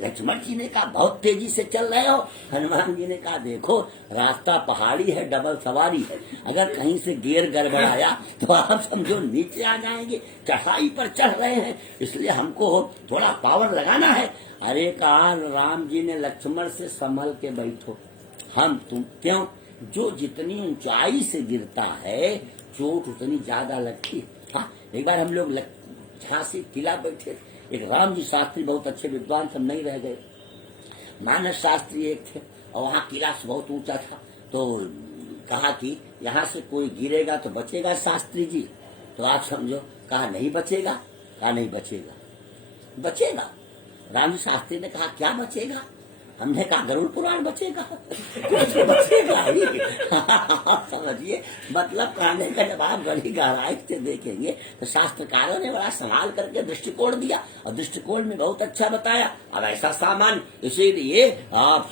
लक्ष्मण जी ने कहा बहुत तेजी से चल रहे हो। हनुमान जी ने कहा देखो रास्ता पहाड़ी है, डबल सवारी है, अगर कहीं से गियर गड़बड़ाया तो आप समझो नीचे आ जाएंगे। चढ़ाई पर चढ़ रहे हैं, इसलिए हमको थोड़ा पावर लगाना है। अरे कहा राम जी ने लक्ष्मण से संभल के बैठो, हम तुम क्यों, जो जितनी ऊंचाई से गिरता है चोट उतनी ज्यादा लगती है। हाँ, एक बार हम लोग झांसी किला बैठे, एक राम जी शास्त्री बहुत अच्छे विद्वान सब नहीं रह गए, मानस शास्त्री एक थे, और वहाँ किला बहुत ऊंचा था। तो कहा कि यहाँ से कोई गिरेगा तो बचेगा शास्त्री जी। तो आप समझो, कहा नहीं बचेगा, कहा नहीं बचेगा, बचेगा। राम जी शास्त्री ने कहा क्या बचेगा? हमने कहा गरुड़ पुराण बचेगा, कुछ बचेगा ही। समझिए, मतलब कहने का जब आप बड़ी गहराई से देखेंगे तो शास्त्रकारों ने बड़ा संभाल करके दृष्टिकोण दिया, और दृष्टिकोण में बहुत अच्छा बताया। अब ऐसा सामान, इसीलिए आप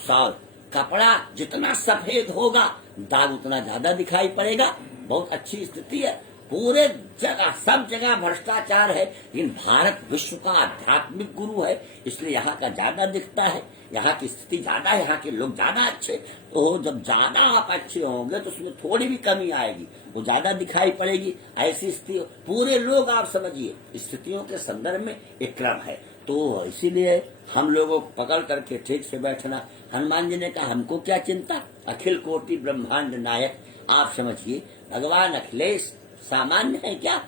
कपड़ा जितना सफेद होगा दाग उतना ज्यादा दिखाई पड़ेगा। बहुत अच्छी स्थिति है, पूरे जगह सब जगह भ्रष्टाचार है, लेकिन भारत विश्व का आध्यात्मिक गुरु है, इसलिए यहाँ का ज्यादा दिखता है, यहाँ की स्थिति ज्यादा है, यहाँ के लोग ज्यादा अच्छे। तो जब ज्यादा आप अच्छे होंगे तो उसमें थोड़ी भी कमी आएगी, वो ज्यादा दिखाई पड़ेगी। ऐसी स्थिति पूरे लोग, आप समझिए स्थितियों के संदर्भ में एक क्रम है। तो इसीलिए हम लोगों को पकड़ करके ठीक से बैठना। हनुमान जी ने कहा हमको क्या चिंता, अखिल कोटि ब्रह्मांड नायक। आप समझिए भगवान अखिलेश सामान्य है क्या?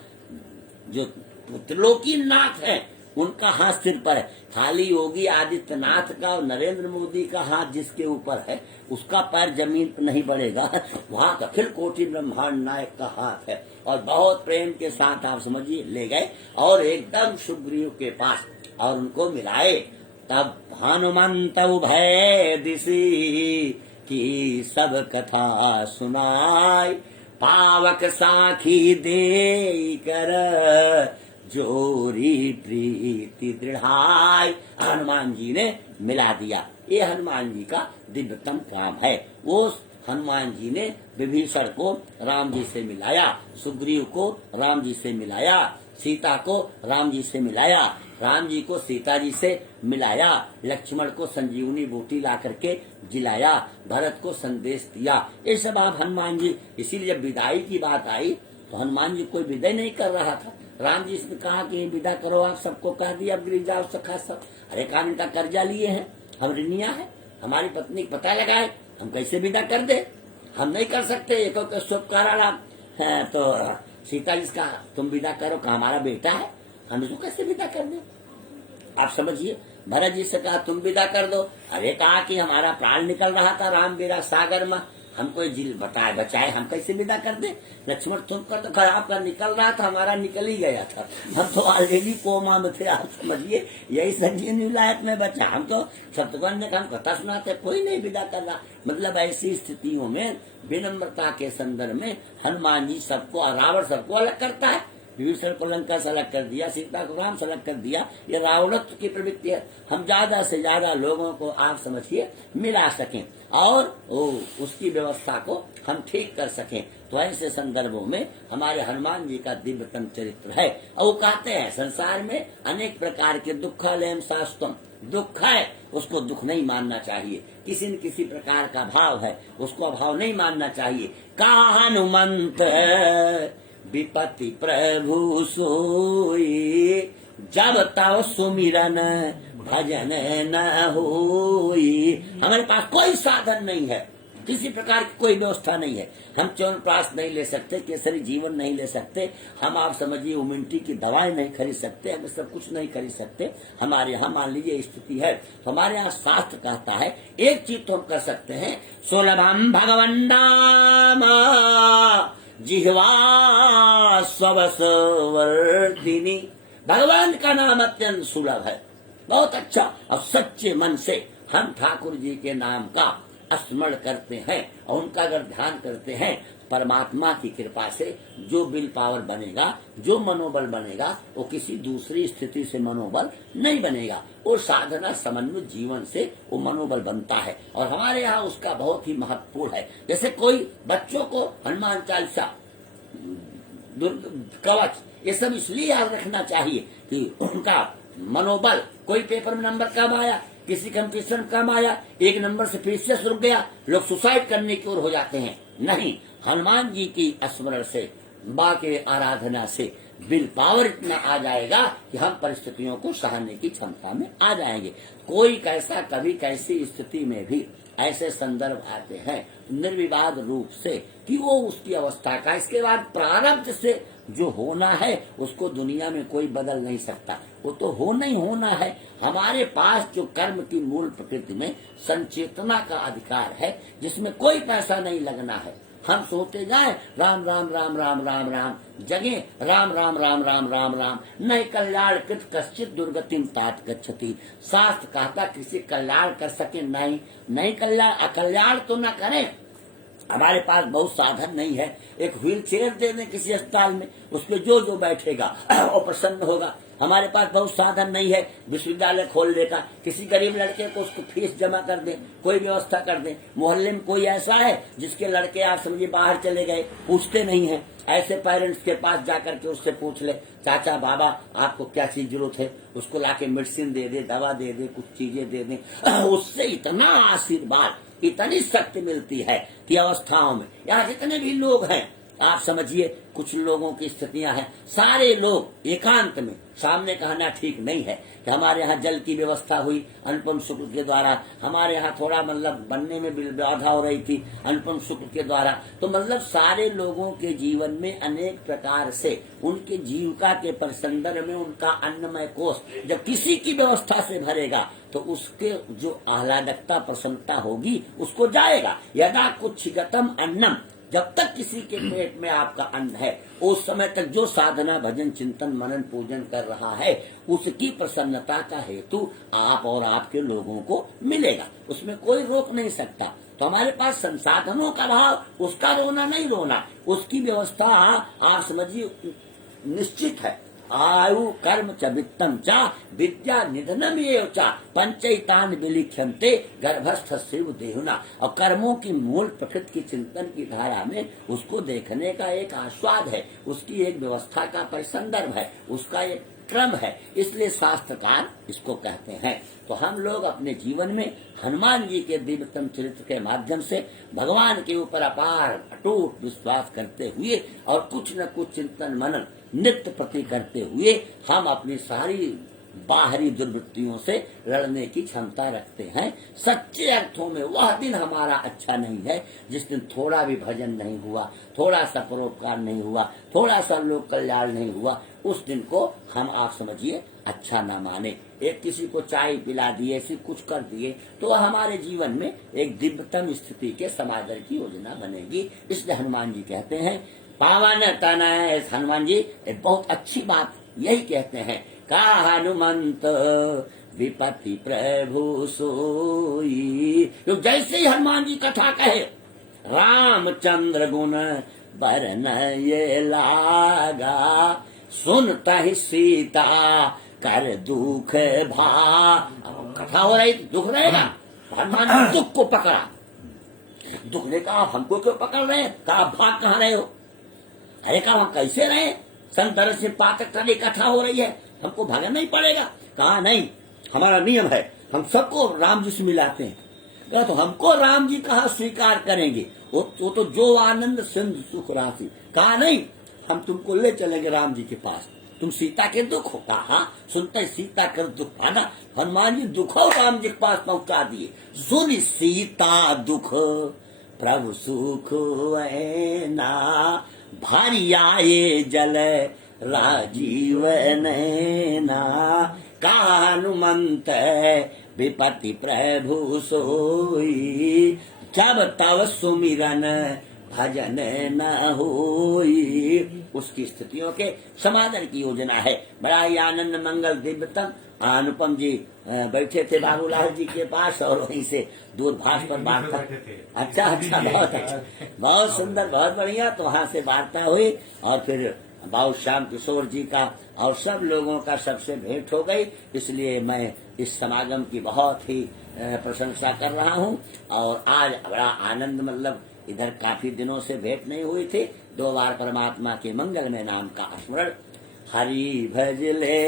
जो त्रिलोकी नाथ है उनका हाथ सिर पर है। खाली योगी आदित्यनाथ का और नरेंद्र मोदी का हाथ जिसके ऊपर है उसका पैर जमीन पर नहीं बढ़ेगा। वहाँ अखिल कोटि ब्रह्मांड नायक का हाथ है, और बहुत प्रेम के साथ आप समझिए ले गए और एकदम सुग्रीव के पास और उनको मिलाए। तब हनुमंत भय दिसी की सब कथा सुनाई, पावक साखी दे कर जोरी प्रीति दृढ़ाई। हनुमान जी ने मिला दिया। ये हनुमान जी का दिव्यतम काम है। वो हनुमान जी ने विभीषण को राम जी से मिलाया, सुग्रीव को राम जी से मिलाया, सीता को राम जी से मिलाया, राम जी को सीता जी से मिलाया, लक्ष्मण को संजीवनी बूटी ला करके जिलाया, भरत को संदेश दिया। ये सब आप हनुमान जी, इसीलिए जब विदाई की बात आई तो हनुमान जी कोई विदाई नहीं कर रहा था। राम जी ने कहा कि विदा करो, आप सबको कह दिया अब गिर जाओ सखा सब। अरे कहा इनका कर्जा लिए हैं, हम ऋणिया है, हमारी पत्नी पता लगाए, हम कैसे विदा कर दे, हम नहीं कर सकते। एक शुभ कारण तो सीता जी का तुम विदा करो, कहा हमारा बेटा है, हम इसको कैसे विदा कर दे। आप समझिए, भरत जी से कहा तुम विदा कर दो। अरे कहा कि हमारा प्राण निकल रहा था राम बीरा सागर में, हमको जिल बताए बचाए, हम कैसे विदा कर दे। लक्ष्मण तुम कर दो, आपका निकल रहा था, हमारा निकल ही गया था, हम तो ऑलरेडी कोमा में थे। आप समझिए, यही संजीवनी लायक में बचा। हम तो शत्रुघ्न ने कहा कथा सुनाते, कोई नहीं विदा कर रहा। मतलब ऐसी स्थितियों में विनम्रता के संदर्भ में हनुमान जी सबको, रावण सबको अलग करता है। विभीषण को लंका से अलग कर दिया, सीता को राम से अलग कर दिया। ये रावणत्व की प्रवृत्ति है। हम ज्यादा से ज्यादा लोगों को आप समझिए मिला सकें और उसकी व्यवस्था को हम ठीक कर सकें। तो ऐसे संदर्भों में हमारे हनुमान जी का दिव्यतम चरित्र है। और वो कहते हैं संसार में अनेक प्रकार के दुखालयम शास्त्रम, दुख है उसको दुख नहीं मानना चाहिए, किसी न किसी प्रकार का भाव है उसको अभाव नहीं मानना चाहिए। का हनुमंत विपत्ति प्रभु सोई, जब तव सुमिरन भजन न होई। हमारे पास कोई साधन नहीं है, किसी प्रकार की कोई व्यवस्था नहीं है। हम च्यवनप्राश नहीं ले सकते, केसरी जीवन नहीं ले सकते, हम आप समझिए उमिल्टी की दवाएं नहीं खरीद सकते, हम सब कुछ नहीं खरीद सकते। हमारे यहाँ मान लीजिए स्थिति है, तो हमारे यहाँ शास्त्र कहता है एक चीज तो हम कर सकते हैं, सुलभम भगवन् नाम जिह्वा स्वसवर्तिनी। भगवान का नाम अत्यंत सुलभ है, बहुत अच्छा। और सच्चे मन से हम ठाकुर जी के नाम का स्मरण करते हैं और उनका अगर ध्यान करते हैं, परमात्मा की कृपा से जो विल पावर बनेगा, जो मनोबल बनेगा, वो किसी दूसरी स्थिति से मनोबल नहीं बनेगा। वो साधना समन्वित जीवन से वो मनोबल बनता है और हमारे यहाँ उसका बहुत ही महत्वपूर्ण है। जैसे कोई बच्चों को हनुमान चालीसा, कवच, ये सब इसलिए याद रखना चाहिए कि उनका मनोबल, कोई पेपर में नंबर कम आया, किसी कंपटीशन में कम आया, एक नंबर से फिर से रुक गया, लोग सुसाइड करने की ओर हो जाते हैं। नहीं, हनुमान जी की स्मरण से, माँ के आराधना से विल पावर इतना आ जाएगा कि हम परिस्थितियों को सहने की क्षमता में आ जाएंगे। कोई कैसा, कभी कैसी स्थिति में भी ऐसे संदर्भ आते हैं निर्विवाद रूप से कि वो उसकी अवस्था का, इसके बाद प्रारब्ध से जो होना है उसको दुनिया में कोई बदल नहीं सकता, वो तो होना ही होना है। हमारे पास जो कर्म की मूल प्रकृति में संचेतना का अधिकार है, जिसमें कोई पैसा नहीं लगना है। हम सोते जाए राम राम राम राम राम राम, जगे राम राम राम राम राम राम, नहीं कल्याण कृत कश्चित दुर्गतिम तात गच्छति। शास्त्र कहता किसी कल्याण कर सके नहीं कल्याण, अकल्याण तो न करें। हमारे पास बहुत साधन नहीं है, एक व्हील चेयर दे दें किसी अस्पताल में, उस पर जो बैठेगा वो प्रसन्न होगा। हमारे पास बहुत साधन नहीं है, विश्वविद्यालय खोल देगा, किसी गरीब लड़के को उसको फीस जमा कर दे, कोई व्यवस्था कर दे। मोहल्ले में कोई ऐसा है जिसके लड़के आप समझिए बाहर चले गए, पूछते नहीं है, ऐसे पेरेंट्स के पास जाकर के उससे पूछ ले, चाचा बाबा आपको क्या चीज जरूरत है, उसको लाके मेडिसिन दे दे, दवा दे दे, कुछ चीजें दे दे, उससे इतना आशीर्वाद, इतनी शक्ति मिलती है कि अवस्थाओं में यहाँ जितने भी लोग हैं, आप समझिए कुछ लोगों की स्थितियां हैं, सारे लोग एकांत में, सामने कहना ठीक नहीं है कि हमारे यहाँ जल की व्यवस्था हुई अनुपम शुक्ल के द्वारा, हमारे यहाँ थोड़ा मतलब बनने में बाधा हो रही थी अनुपम शुक्ल के द्वारा, तो मतलब सारे लोगों के जीवन में अनेक प्रकार से उनके जीविका के संदर्भ में उनका अन्नमय कोष जब किसी की व्यवस्था से भरेगा तो उसके जो आह्लादकता प्रसन्नता होगी उसको जाएगा। यदा कुछ गतम अन्नम, जब तक किसी के पेट में आपका अन्न है उस समय तक जो साधना भजन चिंतन मनन पूजन कर रहा है उसकी प्रसन्नता का हेतु आप और आपके लोगों को मिलेगा, उसमें कोई रोक नहीं सकता। तो हमारे पास संसाधनों का भाव, उसका रोना नहीं रोना, उसकी व्यवस्था आप समझिए निश्चित है। आयु कर्म च वित्तम च विद्या निधनम एव च पंचैतान विलिख्यन्ते गर्भस्थ शिव देहुना। और कर्मों की मूल प्रकृति की चिंतन की धारा में उसको देखने का एक आस्वाद है, उसकी एक व्यवस्था का परिसंदर्भ है, उसका एक क्रम है, इसलिए शास्त्रकार इसको कहते हैं। तो हम लोग अपने जीवन में हनुमान जी के दिव्यतम चरित्र के माध्यम से भगवान के ऊपर अपार अटूट विश्वास करते हुए और कुछ न कुछ चिंतन मनन नित्य प्रति करते हुए हम अपनी सारी बाहरी दुर्वृत्तियों से लड़ने की क्षमता रखते हैं। सच्चे अर्थों में वह दिन हमारा अच्छा नहीं है जिस दिन थोड़ा भी भजन नहीं हुआ, थोड़ा सा परोपकार नहीं हुआ, थोड़ा सा लोक कल्याण नहीं हुआ, उस दिन को हम आप समझिए अच्छा न माने। एक किसी को चाय पिला दिए, ऐसी कुछ कर दिए तो हमारे जीवन में एक दिव्यतम स्थिति के समादर की योजना बनेगी। इसलिए हनुमान जी कहते हैं पावन तनय, हनुमान जी एक बहुत अच्छी बात यही कहते हैं, का हनुमंत विपत्ति प्रभु सोई। तो जैसे ही हनुमान जी कथा कहे रामचंद्र गुण बरन ये लागा, सुनता ही सीता कर दुख भा। कथा हो रही दुख रहेगा, हनुमान दुख को पकड़ा, दुख ने कहा हमको क्यों पकड़ रहे हैं, कहा भाग कहाँ रहे हो, अरे कहा हम कैसे रहे, संत से पातक तले कथा हो रही है, हमको भागना नहीं पड़ेगा। कहा नहीं, हमारा नियम है हम सबको राम जी से मिलाते हैं। कहा तो हमको राम जी कहा स्वीकार करेंगे, वो तो जो आनंद सिंधु सुख राशि। कहा नहीं, हम तुमको ले चलेंगे राम जी के पास, तुम सीता के दुख हो कहा। सुनते सीता कर दुख पाना, हनुमान जी दुखो राम जी के पास पहुंचा दिए। सुन सीता दुख प्रभु सुख ना, भारी आए जल राजीव नैना, हनुमंत विपति प्रभु सोई, जब तब सुमिरन भजन न होई। उसकी स्थितियों के समाधान की योजना है। बड़ा ही आनंद मंगल दिव्यतम। अनुपम जी बैठे थे बाबूलाल जी के पास और वहीं से दूरभाष पर वार्ता। अच्छा अच्छा, बहुत अच्छा, बहुत सुंदर, बहुत बढ़िया। तो वहां से वार्ता हुई और फिर बाबू श्याम किशोर जी का और सब लोगों का सबसे भेंट हो गई। इसलिए मैं इस समागम की बहुत ही प्रशंसा कर रहा हूँ। और आज बड़ा आनंद, मतलब इधर काफी दिनों से भेंट नहीं हुई थी। 2 बार परमात्मा के मंगल में नाम का स्मरण। हरि भजले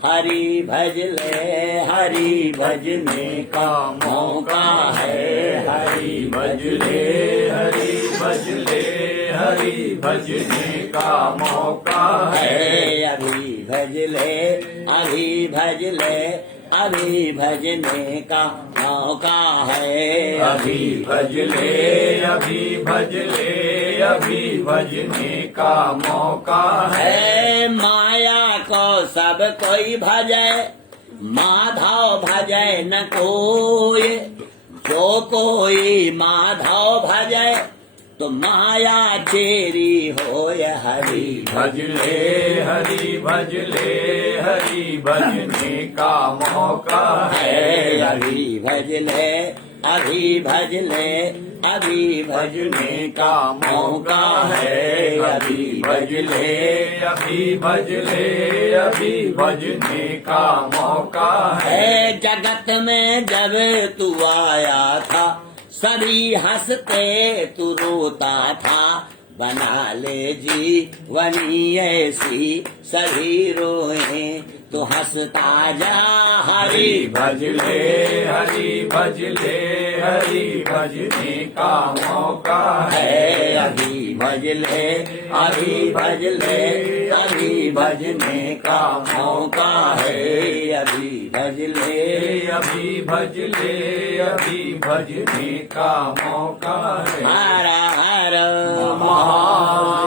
हरि भजले, हरि भजने का मौका है। हरि भजले हरि भजले, हरि भजने का मौका है। अभी भजले अभी भजले, अभी भजने का मौका है। अभी भजले, अभी भजले, अभी भजने का मौका है। माया को सब कोई भजे, माधव भजे न कोई। जो कोई माधव भजे तो माया तेरी होय। हरि भजले, हरि भजले, हरि भजने का मौका है। अभी भजले अभी भजले, अभी भजने का मौका है। अभी भजले, अभी भजले, अभी भजने का मौका है। जगत में जब तू आया था, सभी हंसते तू रोता था। बना ले जीवनी ऐसी, सभी रोए तो हंसता जा। हरि भजले, हरि भजले, हरि भजने का मौका है। अभी भजले अभी भजले, अभी भजने का मौका है। अभी भजले अभी भजले, अभी भजने का मौका है। हर हर महादेव।